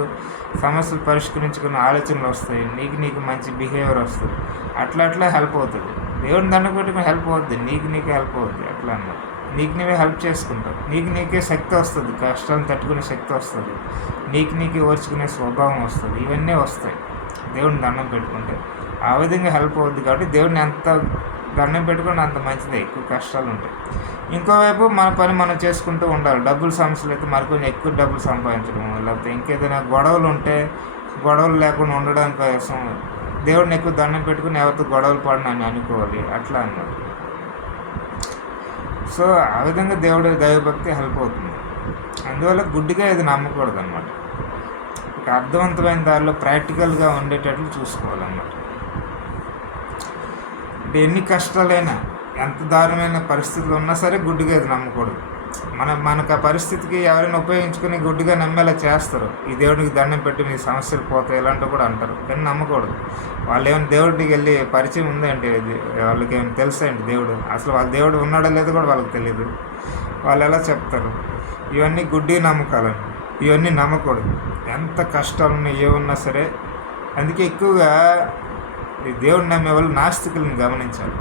సమస్యలు పరిష్కరించుకునే ఆలోచనలు వస్తాయి, నీకు మంచి బిహేవియర్ వస్తుంది. అట్లా హెల్ప్ అవుతుంది. దేవుడిని దండం పెట్టుకుని హెల్ప్ అవుద్ది, నీకు హెల్ప్ అవుద్ది. అట్లా అన్నమాట. నీవే హెల్ప్ చేసుకుంటావు, నీకే శక్తి వస్తుంది, కష్టాలను తట్టుకునే శక్తి వస్తుంది, నీకే ఓర్చుకునే స్వభావం వస్తుంది. ఇవన్నీ వస్తాయి దేవుడిని దండం పెట్టుకుంటే. ఆ విధంగా హెల్ప్ అవుద్ది. కాబట్టి దేవుడిని ఎంత దండం పెట్టుకుని అంత మంచిదే. ఎక్కువ కష్టాలు ఉంటాయి. ఇంకోవైపు మన పని మనం చేసుకుంటూ ఉండాలి. డబ్బులు సమస్యలు అయితే మరికొన్ని ఎక్కువ డబ్బులు సంపాదించడం, లేకపోతే ఇంకేదైనా గొడవలు ఉంటే గొడవలు లేకుండా ఉండడానికి కోసం దేవుడిని ఎక్కువ దండం పెట్టుకుని ఎవరితో గొడవలు పడనని అనుకోవాలి. అట్లా అన్నమాట. సో ఆ విధంగా దేవుడి దైవభక్తి హెల్ప్ అవుతుంది. అందువల్ల గుడ్డిగా ఇది నమ్మకూడదు అనమాట. ఒక అర్థవంతమైన దారిలో ప్రాక్టికల్గా ఉండేటట్లు చూసుకోవాలన్నమాట. అంటే ఎన్ని కష్టాలైనా, ఎంత దారుణమైన పరిస్థితులు ఉన్నా సరే గుడ్డిగా ఇది నమ్మకూడదు. మనకు ఆ పరిస్థితికి ఎవరైనా ఉపయోగించుకుని గుడ్డిగా నమ్మేలా చేస్తారు. ఈ దేవుడికి దండం పెట్టి నీ సమస్యలు పోతాయి ఇలాంటివి కూడా అంటారు. కానీ నమ్మకూడదు. వాళ్ళు ఏమైనా దేవుడికి వెళ్ళి పరిచయం ఉందంటే వాళ్ళకి ఏమైనా తెలుసా అండి దేవుడు? అసలు వాళ్ళ దేవుడు ఉన్నాడో లేదో కూడా వాళ్ళకి తెలియదు. వాళ్ళు ఎలా చెప్తారు? ఇవన్నీ గుడ్డి నమ్మకాలండి. ఇవన్నీ నమ్మకూడదు. ఎంత కష్టాలున్నా ఏమున్నా సరే. అందుకే ఎక్కువగా ఈ దేవుడు నమ్మే వాళ్ళు నాస్తికులను గమనించాలి.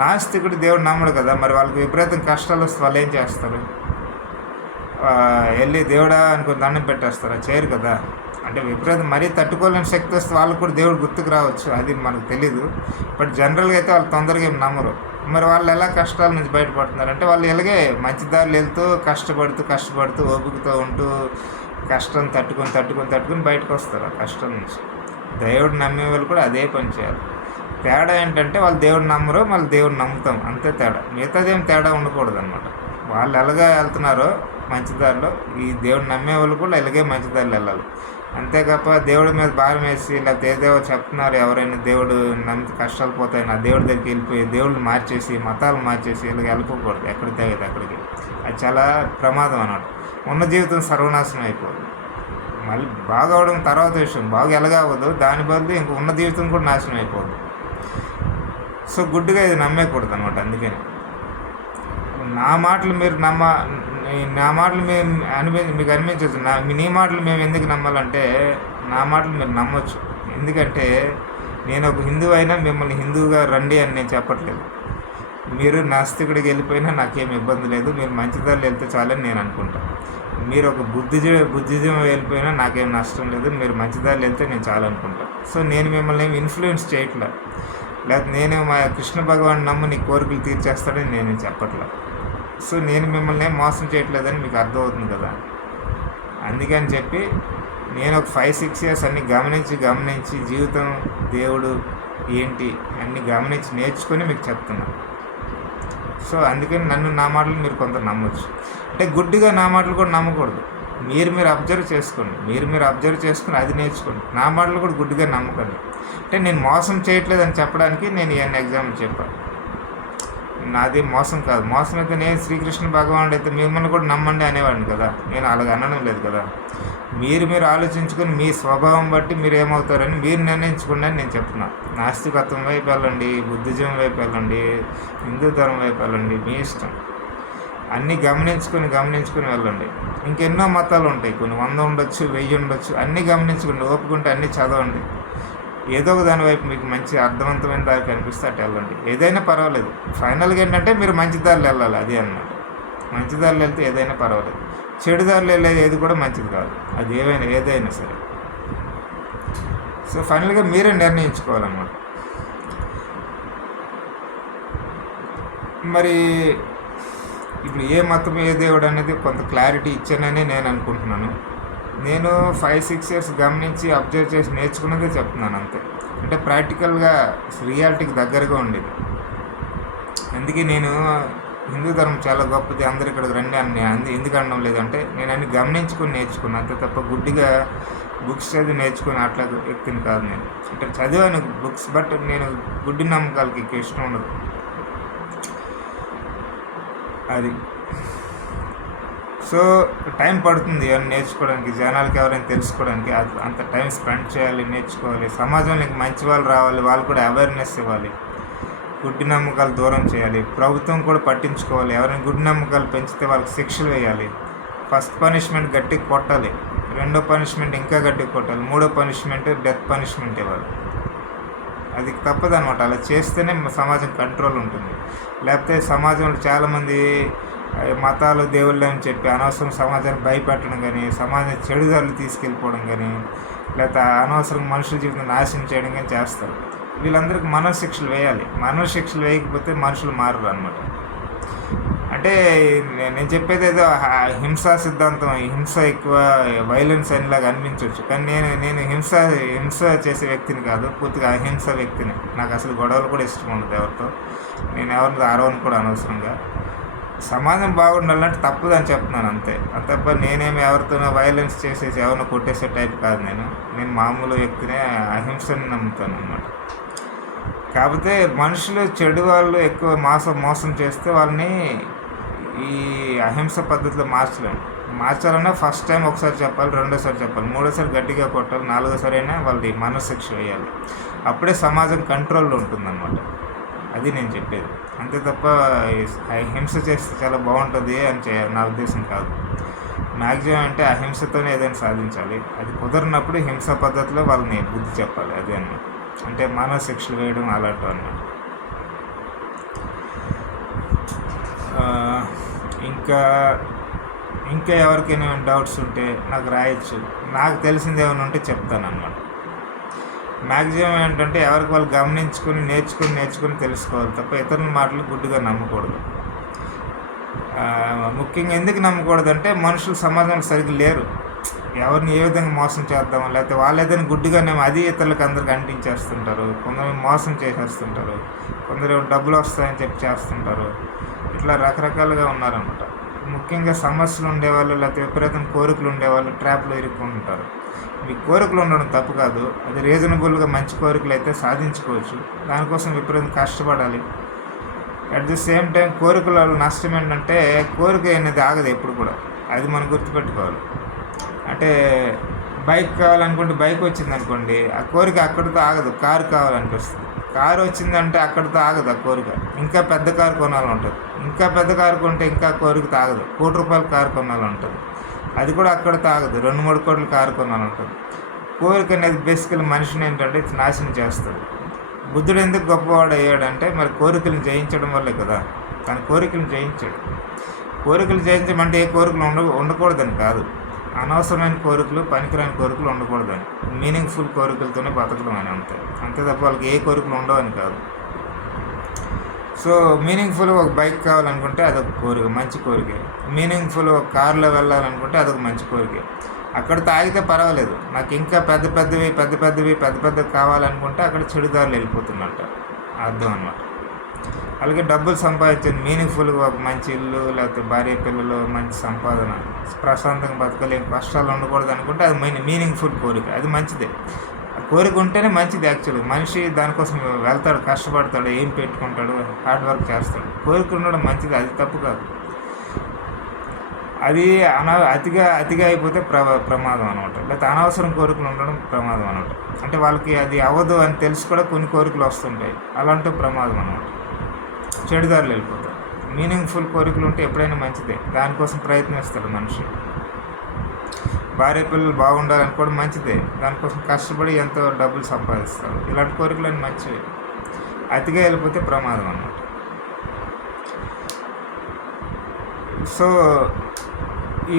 నాస్తికుడు దేవుడు నమ్మడు కదా, మరి వాళ్ళకి విపరీతం కష్టాలు వస్తే వాళ్ళు ఏం చేస్తారు? వెళ్ళి దేవుడా అనుకుని దండం పెట్టేస్తారా? చేయరు కదా. అంటే విపరీతం మరీ తట్టుకోలేని శక్తి వస్తే వాళ్ళకు కూడా దేవుడు గుర్తుకు రావచ్చు, అది మనకు తెలీదు. బట్ జనరల్గా అయితే వాళ్ళు తొందరగా ఏం నమ్మరు. మరి వాళ్ళు ఎలా కష్టాల నుంచి బయటపడుతున్నారంటే వాళ్ళు ఇలాగే మంచి దారిలో వెళ్తూ కష్టపడుతూ ఓపికతో ఉంటూ కష్టం తట్టుకొని బయటకు వస్తారు ఆ కష్టం నుంచి. దేవుడు నమ్మే వాళ్ళు కూడా అదే పని చేయాలి. తేడా ఏంటంటే వాళ్ళు దేవుడు నమ్మరు, మళ్ళీ దేవుడు నమ్ముతాం, అంతే తేడా. మిగతాదేం తేడా ఉండకూడదు అనమాట. వాళ్ళు ఎలాగా వెళ్తున్నారో మంచిదారిలో, ఈ దేవుడు నమ్మే వాళ్ళు కూడా ఇలాగే మంచిదారిలో వెళ్ళాలి. అంతేకాక దేవుడి మీద భారం వేసి లేకపోతే ఏదేవో చెప్తున్నారు ఎవరైనా దేవుడు నమ్మి కష్టాలు పోతాయని ఆ దేవుడి దగ్గరికి వెళ్ళిపోయి దేవుడిని మార్చేసి మతాలు మార్చేసి ఇలాగ వెళ్ళిపోకూడదు. ఎక్కడికి తెగదు అక్కడికి. అది చాలా ప్రమాదం అన్నమాట. ఉన్న జీవితం సర్వనాశనం అయిపోదు. మళ్ళీ బాగా అవడం తర్వాత విషయం, బాగా ఎలాగా అవ్వదు, దాని బదులు ఇంక ఉన్న జీవితం కూడా నాశనం అయిపోదు. సో గుడ్డిగా ఇది నమ్మేయకూడదు అనమాట. అందుకని నా మాటలు మీరు మీకు అనిపించవచ్చు. నీ మాటలు మేము ఎందుకు నమ్మాలంటే, నా మాటలు మీరు నమ్మొచ్చు. ఎందుకంటే నేను ఒక హిందువు అయినా మిమ్మల్ని హిందువుగా రండి అని నేను చెప్పట్లేదు. మీరు నాస్తికుడికి వెళ్ళిపోయినా నాకేం ఇబ్బంది లేదు, మీరు మంచిదారులు వెళ్తే చాలని నేను అనుకుంటాను. మీరు ఒక బుద్ధిజం వెళ్ళిపోయినా నాకేం నష్టం లేదు, మీరు మంచిదారులు వెళ్తే నేను చాలా అనుకుంటాను. సో నేను మిమ్మల్ని ఏమి ఇన్ఫ్లుయెన్స్ చేయట్లే, లేకపోతే నేను మా కృష్ణ భగవాన్ నమ్ము నీ కోరికలు తీర్చేస్తాడని నేను చెప్పట్లే. సో నేను మిమ్మల్ని మోసం చేయట్లేదని మీకు అర్థమవుతుంది కదా. అందుకని చెప్పి నేను ఒక 5-6 years అన్నీ గమనించి జీవితం దేవుడు ఏంటి అన్నీ గమనించి నేర్చుకొని మీకు చెప్తున్నాను. సో అందుకని నా మాటలు మీరు కొంత నమ్మొచ్చు. అంటే గుడ్డిగా నా మాటలు కూడా నమ్మకూడదు. మీరు అబ్జర్వ్ చేసుకొని అది నేర్చుకోండి. నా మాటలు కూడా గుడ్డిగా నమ్మకండి. అంటే నేను మోసం చేయట్లేదని చెప్పడానికి నేను ఇవన్నీ ఎగ్జాంపుల్ చెప్పాను. నాది మోసం కాదు. మోసం అయితే నేను శ్రీకృష్ణ భగవానుడు అయితే మిమ్మల్ని కూడా నమ్మండి అనేవాడిని కదా. నేను అలాగ అనడం లేదు కదా. మీరు ఆలోచించుకొని మీ స్వభావం బట్టి మీరు ఏమవుతారని మీరు నిర్ణయించుకోండి అని నేను చెప్తున్నాను. నాస్తికత్వం వైపు వెళ్ళండి, బుద్ధిజం వైపు వెళ్ళండి, హిందూ ధర్మం వైపు వెళ్ళండి, మీ ఇష్టం. అన్నీ గమనించుకొని వెళ్ళండి. ఇంకెన్నో మతాలు ఉంటాయి, కొన్ని 100 ఉండొచ్చు, 1000 ఉండొచ్చు. అన్నీ గమనించుకోండి, ఓపుకుంటే అన్నీ చదవండి. ఏదో ఒక దాని వైపు మీకు మంచి అర్థవంతమైన దారి కనిపిస్తే అటు వెళ్ళండి. ఏదైనా పర్వాలేదు. ఫైనల్గా ఏంటంటే మీరు మంచి దారిలో వెళ్ళాలి, అది అన్నమాట. మంచి దారిలో వెళ్తే ఏదైనా పర్వాలేదు. చెడు దారిలో వెళ్ళేది ఏది కూడా మంచిది కాదు, అది ఏదైనా సరే. సో ఫైనల్గా మీరే నిర్ణయించుకోవాలన్నమాట. మరి ఇప్పుడు ఏ మతం ఏ దేవుడు అనేది కొంత క్లారిటీ ఇచ్చానని నేను అనుకుంటున్నాను. నేను 5-6 years గమనించి అబ్జర్వ్ చేసి నేర్చుకున్నదే చెప్తున్నాను అంతే. అంటే ప్రాక్టికల్గా రియాలిటీకి దగ్గరగా ఉండేది. అందుకే నేను హిందూ ధర్మం చాలా గొప్పది, అందరు ఇక్కడికి రండి అని ఎందుకు అనడం లేదంటే నేను అన్ని గమనించుకొని నేర్చుకున్నాను అంతే తప్ప గుడ్డిగా బుక్స్ చదివి నేర్చుకుని అట్లా వ్యక్తిని కాదు నేను. అంటే చదివాను బుక్స్, బట్ నేను గుడ్డి నమ్మకాలకి ఎక్కువ ఇష్టం ఉండదు. అది సో టైం పడుతుంది ఇవన్నీ నేర్చుకోవడానికి, జనాలకి ఎవరైనా తెలుసుకోవడానికి అంత టైం స్పెండ్ చేయాలి, నేర్చుకోవాలి. సమాజంలోకి మంచి వాళ్ళు రావాలి, వాళ్ళు కూడా అవేర్నెస్ ఇవ్వాలి, గుడ్డి నమ్మకాలు దూరం చేయాలి. ప్రభుత్వం కూడా పట్టించుకోవాలి. ఎవరైనా గుడ్డి నమ్మకాలు పెంచితే వాళ్ళకి శిక్షలు వేయాలి. ఫస్ట్ పనిష్మెంట్ గట్టిగా కొట్టాలి, రెండో పనిష్మెంట్ ఇంకా గట్టిగా కొట్టాలి, మూడో పనిష్మెంట్ డెత్ పనిష్మెంట్ ఇవ్వాలి. అది తప్పదనమాట. అలా చేస్తేనే సమాజం కంట్రోల్ ఉంటుంది. లేకపోతే సమాజంలో చాలామంది మతాలు దేవుళ్ళు అని చెప్పి అనవసరం సమాజాన్ని భయపెట్టడం కానీ, సమాజం చెడుదారులు తీసుకెళ్ళిపోవడం కానీ, లేకపోతే అనవసరంగా మనుషుల జీవితం నాశనం చేయడం కానీ చేస్తారు. వీళ్ళందరికీ మనోశిక్షలు వేయాలి. మనోశిక్షలు వేయకపోతే మనుషులు మారరు అనమాట. అంటే నేను చెప్పేది ఏదో హింసా సిద్ధాంతం, హింస ఎక్కువ వైలెన్స్ అనేలాగా అనిపించవచ్చు, కానీ నేను హింస చేసే వ్యక్తిని కాదు, పూర్తిగా అహింస వ్యక్తిని. నాకు అసలు గొడవలు కూడా ఇష్టం ఉండదు ఎవరితో. నేను ఎవరిని అరవను కూడా అనవసరంగా. సమాజం బాగుండాలంటే తప్పదని చెప్తున్నాను అంతే. అంత తప్ప నేనేమి ఎవరితోనో వైలెన్స్ చేసేసి ఎవరినో కొట్టేసే టైప్ కాదు. నేను మామూలు వ్యక్తినే, అహింసని నమ్ముతాను అన్నమాట. కాకపోతే మనుషులు చెడు వాళ్ళు ఎక్కువ మోసం చేస్తే వాళ్ళని ఈ అహింస పద్ధతిలో మార్చాలన్నా ఫస్ట్ టైం ఒకసారి చెప్పాలి, రెండోసారి చెప్పాలి, మూడోసారి గట్టిగా కొట్టాలి, నాలుగోసారి అయినా వాళ్ళది మనోశిక్ష వేయాలి. అప్పుడే సమాజం కంట్రోల్లో ఉంటుందన్నమాట. అది నేను చెప్పేది. అంతే తప్ప హింస చేస్తే చాలా బాగుంటుంది అని నా ఉద్దేశం కాదు. మ్యాక్సిమం అంటే అహింసతోనే ఏదైనా సాధించాలి. అది కుదరినప్పుడు హింస పద్ధతిలో వాళ్ళని బుద్ధి చెప్పాలి. అదే అన్నమాట. అంటే మనోశిక్షలు వేయడం అలాంటివి అన్నమాట. ఇంకా ఎవరికైనా డౌట్స్ ఉంటే నాకు రాయొచ్చు. నాకు తెలిసింది ఏమైనా ఉంటే చెప్తాను అన్నమాట. మ్యాక్సిమం ఏంటంటే ఎవరికి వాళ్ళు గమనించుకొని నేర్చుకొని తెలుసుకోవాలి తప్ప ఇతరుల మాటలు గుడ్డిగా నమ్మకూడదు. ముఖ్యంగా ఎందుకు నమ్మకూడదు అంటే మనుషులు సమాజంలో సరిగ్గా లేరు. ఎవరిని ఏ విధంగా మోసం చేద్దామో, లేకపోతే వాళ్ళు ఏదైనా గుడ్డిగానేమో అది ఇతరులకు అందరికి అంటించేస్తుంటారు. కొందరు మోసం చేసేస్తుంటారు, కొందరు డబ్బులు వస్తాయని చెప్పి చేస్తుంటారు. ఇట్లా రకరకాలుగా ఉన్నారన్నమాట. ముఖ్యంగా సమస్యలు ఉండేవాళ్ళు, లేకపోతే విపరీతం కోరికలు ఉండేవాళ్ళు ట్రాప్లో ఇరుక్కుంటుంటారు. మీ కోరికలు ఉండడం తప్పు కాదు, అది రీజనబుల్గా మంచి కోరికలు అయితే సాధించుకోవచ్చు. దానికోసం విపరీతం కష్టపడాలి. అట్ ది సేమ్ టైం కోరికల వల్ల నష్టం ఏంటంటే కోరిక అనేది ఆగదు ఎప్పుడు కూడా. అది మనం గుర్తుపెట్టుకోవాలి. అంటే బైక్ కావాలనుకుంటే బైక్ వచ్చిందనుకోండి, ఆ కోరిక అక్కడితో ఆగదు. కారు కావాలనిపిస్తుంది. కారు వచ్చిందంటే అక్కడితో ఆగదు ఆ కోరిక. ఇంకా పెద్ద కారు కొనాలని ఉంటుంది. ఇంకా పెద్ద కారు కొంటే ఇంకా కోరిక తాగదు. ₹1,00,00,000 కారు కొనాలని ఉంటుంది. అది కూడా అక్కడితో ఆగదు. 2-3 కోట్ల కారు కొనాలని ఉంటుంది. కోరిక అనేది బేసికల్ మనిషిని ఏంటంటే నాశనం చేస్తుంది. బుద్ధుడు ఎందుకు గొప్పవాడు అయ్యాడంటే మరి కోరికలను జయించడం వల్లే కదా. తన కోరికలను జయించాడు. కోరికలు జయించమంటే ఏ కోరికలు ఉండకూడదని కాదు, అనవసరమైన కోరికలు, పనికిరాని కోరికలు ఉండకూడదని, మీనింగ్ఫుల్ కోరికలతోనే బతకడం అని అంతే తప్ప వాళ్ళకి ఏ కోరికలు ఉండవని కాదు. సో మీనింగ్ఫుల్ ఒక బైక్ కావాలనుకుంటే అదొక కోరిక, మంచి కోరిక. మీనింగ్ఫుల్ ఒక కార్లో వెళ్ళాలనుకుంటే అదొక మంచి కోరిక. అక్కడ తాగితే పర్వాలేదు, నాకు ఇంకా పెద్ద కావాలనుకుంటే అక్కడ చెడుదారులు వెళ్ళిపోతున్నట్ట అర్థం అన్నమాట. అలాగే డబ్బులు సంపాదించింది మీనింగ్ఫుల్గా ఒక మంచి ఇల్లు, లేకపోతే భార్య పిల్లలు, మంచి సంపాదన, ప్రశాంతంగా బతకలేం, కష్టాలు ఉండకూడదు అనుకుంటే అది మీనింగ్ఫుల్ కోరిక. అది మంచిదే. కోరిక ఉంటేనే మంచిది. యాక్చువల్గా మనిషి దానికోసం వెళ్తాడు, కష్టపడతాడు, ఏం పెట్టుకుంటాడు, హార్డ్ వర్క్ చేస్తాడు. కోరిక ఉండడం మంచిది, అది తప్పు కాదు. అది అతిగా అయిపోతే ప్రమాదం అనమాట. లేకపోతే అనవసరం కోరికలు ఉండడం ప్రమాదం అనమాట. అంటే వాళ్ళకి అది అవ్వదు అని తెలిసి కూడా కొన్ని కోరికలు వస్తుంటాయి, అలాంటి ప్రమాదం అనమాట. చెడుదారులు వెళ్ళిపోతారు. మీనింగ్ఫుల్ కోరికలు ఉంటే ఎప్పుడైనా మంచిదే, దానికోసం ప్రయత్నిస్తాడు మనిషి. భార్య పిల్లలు బాగుండాలని కూడా మంచిదే, దానికోసం కష్టపడి ఎంతో డబ్బులు సంపాదిస్తారు. ఇలాంటి కోరికలు అని మంచివి. అతిగా వెళ్ళిపోతే ప్రమాదం అన్నమాట. సో ఈ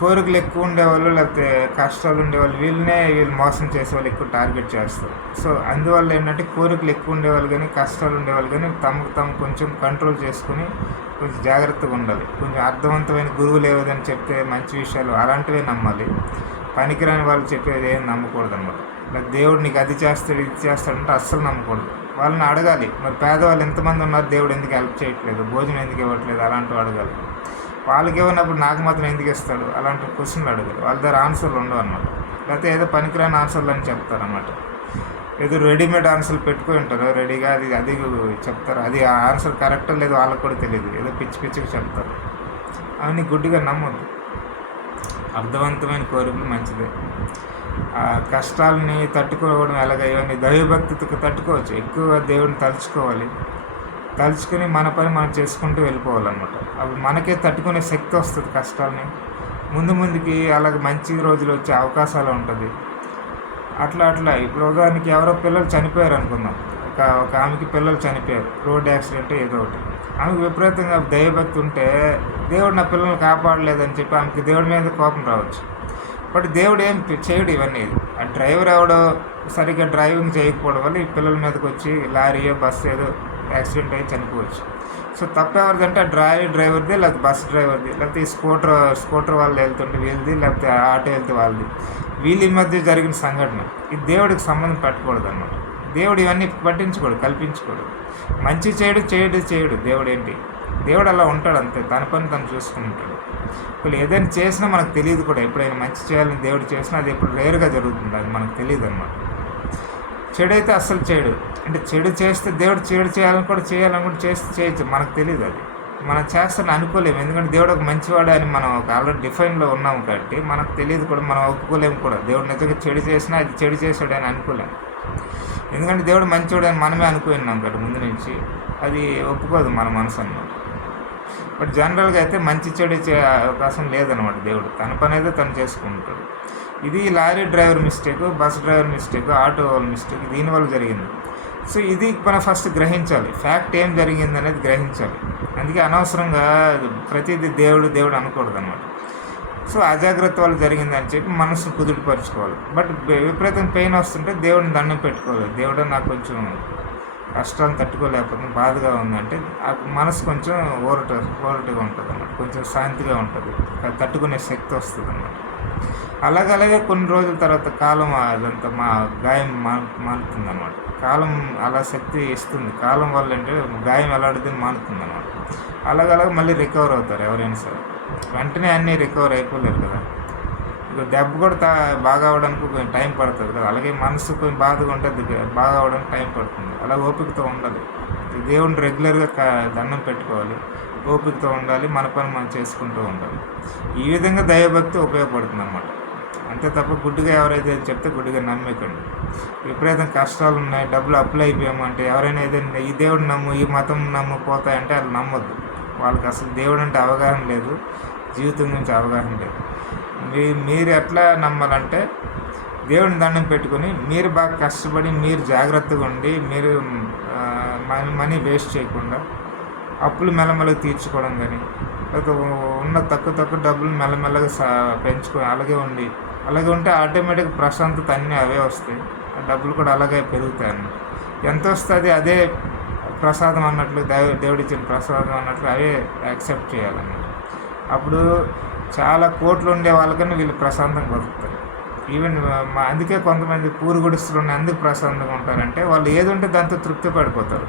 కోరికలు ఎక్కువ ఉండేవాళ్ళు, లేకపోతే కష్టాలు ఉండేవాళ్ళు, వీళ్ళు మోసం చేసేవాళ్ళు ఎక్కువ టార్గెట్ చేస్తారు. సో అందువల్ల ఏంటంటే కోరికలు ఎక్కువ ఉండేవాళ్ళు కానీ, కష్టాలు ఉండేవాళ్ళు కానీ తమకు కొంచెం కంట్రోల్ చేసుకుని కొంచెం జాగ్రత్తగా ఉండాలి. కొంచెం అర్థవంతమైన గురువులు ఏదని చెప్తే మంచి విషయాలు అలాంటివే నమ్మాలి. పనికిరాని వాళ్ళు చెప్పేది ఏం నమ్మకూడదు అనమాట. లేకపోతే దేవుడు నీకు అది చేస్తాడు ఇది చేస్తాడంటే అస్సలు నమ్మకూడదు. వాళ్ళని అడగాలి, మరి పేదవాళ్ళు ఎంతమంది ఉన్నారు, దేవుడు ఎందుకు హెల్ప్ చేయట్లేదు, భోజనం ఎందుకు ఇవ్వట్లేదు, అలాంటివి అడగాలి. వాళ్ళకి ఇవ్వనప్పుడు నాకు మాత్రం ఎందుకు ఇస్తాడు, అలాంటి క్వశ్చన్లు అడగాలి. వాళ్ళ దగ్గర ఆన్సర్లు ఉండవు అనమాట. లేకపోతే ఏదో పనికిరాని ఆన్సర్లు అని చెప్తారన్నమాట. ఏదో రెడీమేడ్ ఆన్సర్లు పెట్టుకుని ఉంటారు రెడీగా, అది చెప్తారు. అది ఆ ఆన్సర్ కరెక్టో లేదో వాళ్ళకి కూడా తెలియదు, ఏదో పిచ్చిగా చెప్తారు. అవన్నీ గుడ్డిగా నమ్మొద్దు. అర్థవంతమైన కోరికలు మంచిదే. కష్టాలని తట్టుకోవడం ఎలాగ, ఇవన్నీ దైవభక్తితో తట్టుకోవచ్చు. ఎక్కువ దేవుడిని తలుచుకోవాలి, తలుచుకుని మన పని మనం చేసుకుంటూ వెళ్ళిపోవాలన్నమాట. అప్పుడు మనకే తట్టుకునే శక్తి వస్తుంది కష్టాలని. ముందుకి అలాగ మంచి రోజులు వచ్చే అవకాశాలు ఉంటుంది. అట్లా ఇప్పుడు ఉదాహరణకి ఎవరో పిల్లలు చనిపోయారు అనుకుందాం. ఒక ఆమెకి పిల్లలు చనిపోయారు, రోడ్ యాక్సిడెంట్ ఏదో ఒకటి. ఆమెకు విపరీతంగా దైవభక్తి ఉంటే దేవుడు నా పిల్లల్ని కాపాడలేదని చెప్పి ఆమెకి దేవుడి మీద కోపం రావచ్చు. బట్ దేవుడు ఏం చేయడు ఇవన్నీ. ఆ డ్రైవర్ ఎవడో సరిగ్గా డ్రైవింగ్ చేయకపోవడం వల్ల ఈ పిల్లల మీదకి వచ్చి లారీయో బస్సు ఏదో యాక్సిడెంట్ అయ్యి చనిపోవచ్చు. సో తప్పు ఎవరిదంటే ఆ డ్రైవర్ది, లేకపోతే బస్ డ్రైవర్ది, లేకపోతే ఈ స్కూటర్ వాళ్ళు వెళ్తుంటే వీళ్ళది, లేకపోతే ఆటో వెళ్తే వాళ్ళది. వీళ్ళ మధ్య జరిగిన సంఘటన ఇది దేవుడికి సంబంధం పెట్టకూడదు అన్నమాట. దేవుడు ఇవన్నీ పట్టించుకోడు, కల్పించుకోడు. మంచి చేయడు దేవుడు. ఏంటి, దేవుడు అలా ఉంటాడు అంతే, తన పని తను చూసుకుని ఉంటాడు. ఇప్పుడు ఏదైనా చేసినా మనకు తెలియదు కూడా. ఎప్పుడైనా మంచి చేయాలని దేవుడు చేసినా అది ఎప్పుడు రేరుగా జరుగుతుంది, అది మనకు తెలియదు అన్నమాట. చెడు అయితే అస్సలు చేయడు. అంటే చెడు చేస్తే దేవుడు చెడు చేయాలని కూడా చేయొచ్చు, మనకు తెలియదు. అది మనం చేస్తాను అనుకోలేము, ఎందుకంటే దేవుడు ఒక మంచివాడు అని మనం ఒక ఆల్రెడీ డిఫైన్లో ఉన్నాము కాబట్టి మనకు తెలియదు కూడా, మనం ఒప్పుకోలేము కూడా. దేవుడు నిజంగా చెడు చేసినా అది చెడు చేశాడు అని అనుకోలేము, ఎందుకంటే దేవుడు మంచివాడు అని మనమే అనుకున్నాం కాబట్టి ముందు నుంచి. అది ఒప్పుకోదు మన మనసు అన్నమాట. బట్ జనరల్గా అయితే మంచి చెడు అవకాశం లేదనమాట. దేవుడు తన పని అయితే తను చేసుకుంటాడు. ఇది lorry driver mistake, bus driver mistake, auto వాళ్ళ మిస్టేక్, దీనివల్ల జరిగింది. సో ఇది మనం ఫస్ట్ గ్రహించాలి, ఫ్యాక్ట్ ఏం జరిగింది అనేది గ్రహించాలి. అందుకే అనవసరంగా ప్రతిదీ దేవుడు అనకూడదు అన్నమాట. సో అజాగ్రత్త వల్ల జరిగిందని చెప్పి మనసు కుదుటపరుచుకోవాలి. బట్ విపరీతం పెయిన్ వస్తుంటే దేవుడిని దండం పెట్టుకోవాలి. దేవుడు నాకు కొంచెం కష్టాలను తట్టుకోలేకపోతుంది, బాధగా ఉందంటే ఆ మనసు కొంచెం ఊరటగా ఉంటుంది అన్నమాట, కొంచెం శాంతిగా ఉంటుంది, తట్టుకునే శక్తి వస్తుంది అన్నమాట. అలాగే కొన్ని రోజుల తర్వాత కాలం అదంతా గాయం మానుతుంది అన్నమాట. కాలం అలా శక్తి ఇస్తుంది. కాలం వల్ల అంటే గాయం ఎలాంటిదని మానుతుంది అన్నమాట. అలాగ మళ్ళీ రికవర్ అవుతారు ఎవరైనా సరే. వెంటనే అన్నీ రికవర్ అయిపోలేరు కదా. ఇక దెబ్బ కూడా బాగా అవడానికి కొంచెం టైం పడుతుంది కదా. అలాగే మనసు కొంచెం బాధగా ఉంటుంది, బాగా అవడానికి టైం పడుతుంది. అలా ఓపికతో ఉండాలి. దేవుడిని రెగ్యులర్గా దండం పెట్టుకోవాలి, ఓపికతో ఉండాలి, మన పని మనం చేసుకుంటూ ఉండాలి. ఈ విధంగా దైవభక్తి ఉపయోగపడుతుంది అన్నమాట. అంతే తప్ప గుడ్డిగా ఎవరైతే చెప్తే గుడ్డిగా నమ్మకండి. విపరీతం కష్టాలు ఉన్నాయి, డబ్బులు అప్లై అయిపోయామంటే ఎవరైనా ఏదైనా ఈ దేవుడు నమ్ము, ఈ మతం నమ్ము పోతాయంటే వాళ్ళు నమ్మొద్దు. వాళ్ళకి అసలు దేవుడు అంటే అవగాహన లేదు, జీవితం గురించి అవగాహన లేదు. మీరు ఎట్లా నమ్మాలంటే దేవుడిని దండం పెట్టుకొని మీరు బాగా కష్టపడి మీరు జాగ్రత్తగా ఉండి మీరు మనీ వేస్ట్ చేయకుండా అప్పులు మెల్లమెల్లగా తీర్చుకోవడం కానీ, లేకపోతే ఉన్న తక్కువ డబ్బులు మెల్లమెల్లగా పెంచుకొని అలాగే ఉంటే ఆటోమేటిక్ ప్రశాంతత అన్నీ అవే వస్తాయి. ఆ డబ్బులు కూడా అలాగే పెరుగుతాయి అన్నమాట. ఎంత వస్తుంది అదే ప్రసాదం అన్నట్లు, దేవుడిచ్చిన ప్రసాదం అన్నట్లు అవే యాక్సెప్ట్ చేయాలన్నమాట. అప్పుడు చాలా కోట్లు ఉండే వాళ్ళకన్నా వీళ్ళు ప్రశాంతంగా బతుకుతారు. ఈవెన్ అందుకే కొంతమంది పూరుగుడిస్తులు ఉన్న ఎందుకు ప్రశాంతంగా ఉంటారంటే వాళ్ళు ఏది ఉంటే దాంతో తృప్తి పడిపోతారు,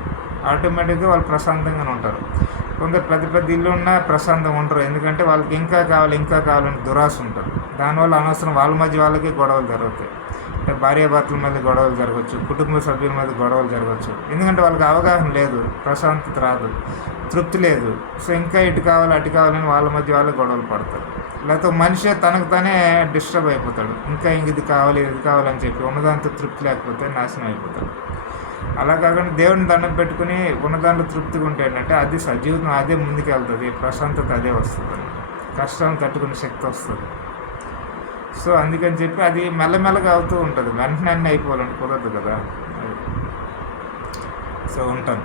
ఆటోమేటిక్గా వాళ్ళు ప్రశాంతంగానే ఉంటారు. కొందరు పెద్ద ఇల్లు ఉన్నా ప్రశాంతంగా ఉంటారు, ఎందుకంటే వాళ్ళకి ఇంకా కావాలని దురాశ ఉంటుంది. దానివల్ల అనవసరం వాళ్ళ మధ్య వాళ్ళకి గొడవలు జరుగుతాయి. అంటే భార్యాభర్తల మధ్య గొడవలు జరగవచ్చు, కుటుంబ సభ్యుల మధ్య గొడవలు జరగవచ్చు. ఎందుకంటే వాళ్ళకి అవగాహన లేదు, ప్రశాంతత రాదు, తృప్తి లేదు. సో ఇంకా ఇటు కావాలని వాళ్ళ మధ్య వాళ్ళే గొడవలు పడతారు. లేకపోతే మనిషి తనకు తానే డిస్టర్బ్ అయిపోతాడు, ఇంకా ఇది కావాలని చెప్పి ఉన్నదాంతో తృప్తి లేకపోతే నాశనం అయిపోతాడు. అలా కాకుండా దేవుడిని దండం పెట్టుకుని ఉన్నదాంట్లో తృప్తిగా ఉంటే ఏంటంటే అది జీవితం అదే ముందుకు వెళ్తుంది, ప్రశాంతత అదే వస్తుంది, కష్టాలను తట్టుకునే శక్తి వస్తుంది. సో అందుకని చెప్పి అది మెల్లమెల్లగా అవుతూ ఉంటుంది. వెంటనే అన్నీ అయిపోవాలని కుదరదు కదా. సో ఉంటాను.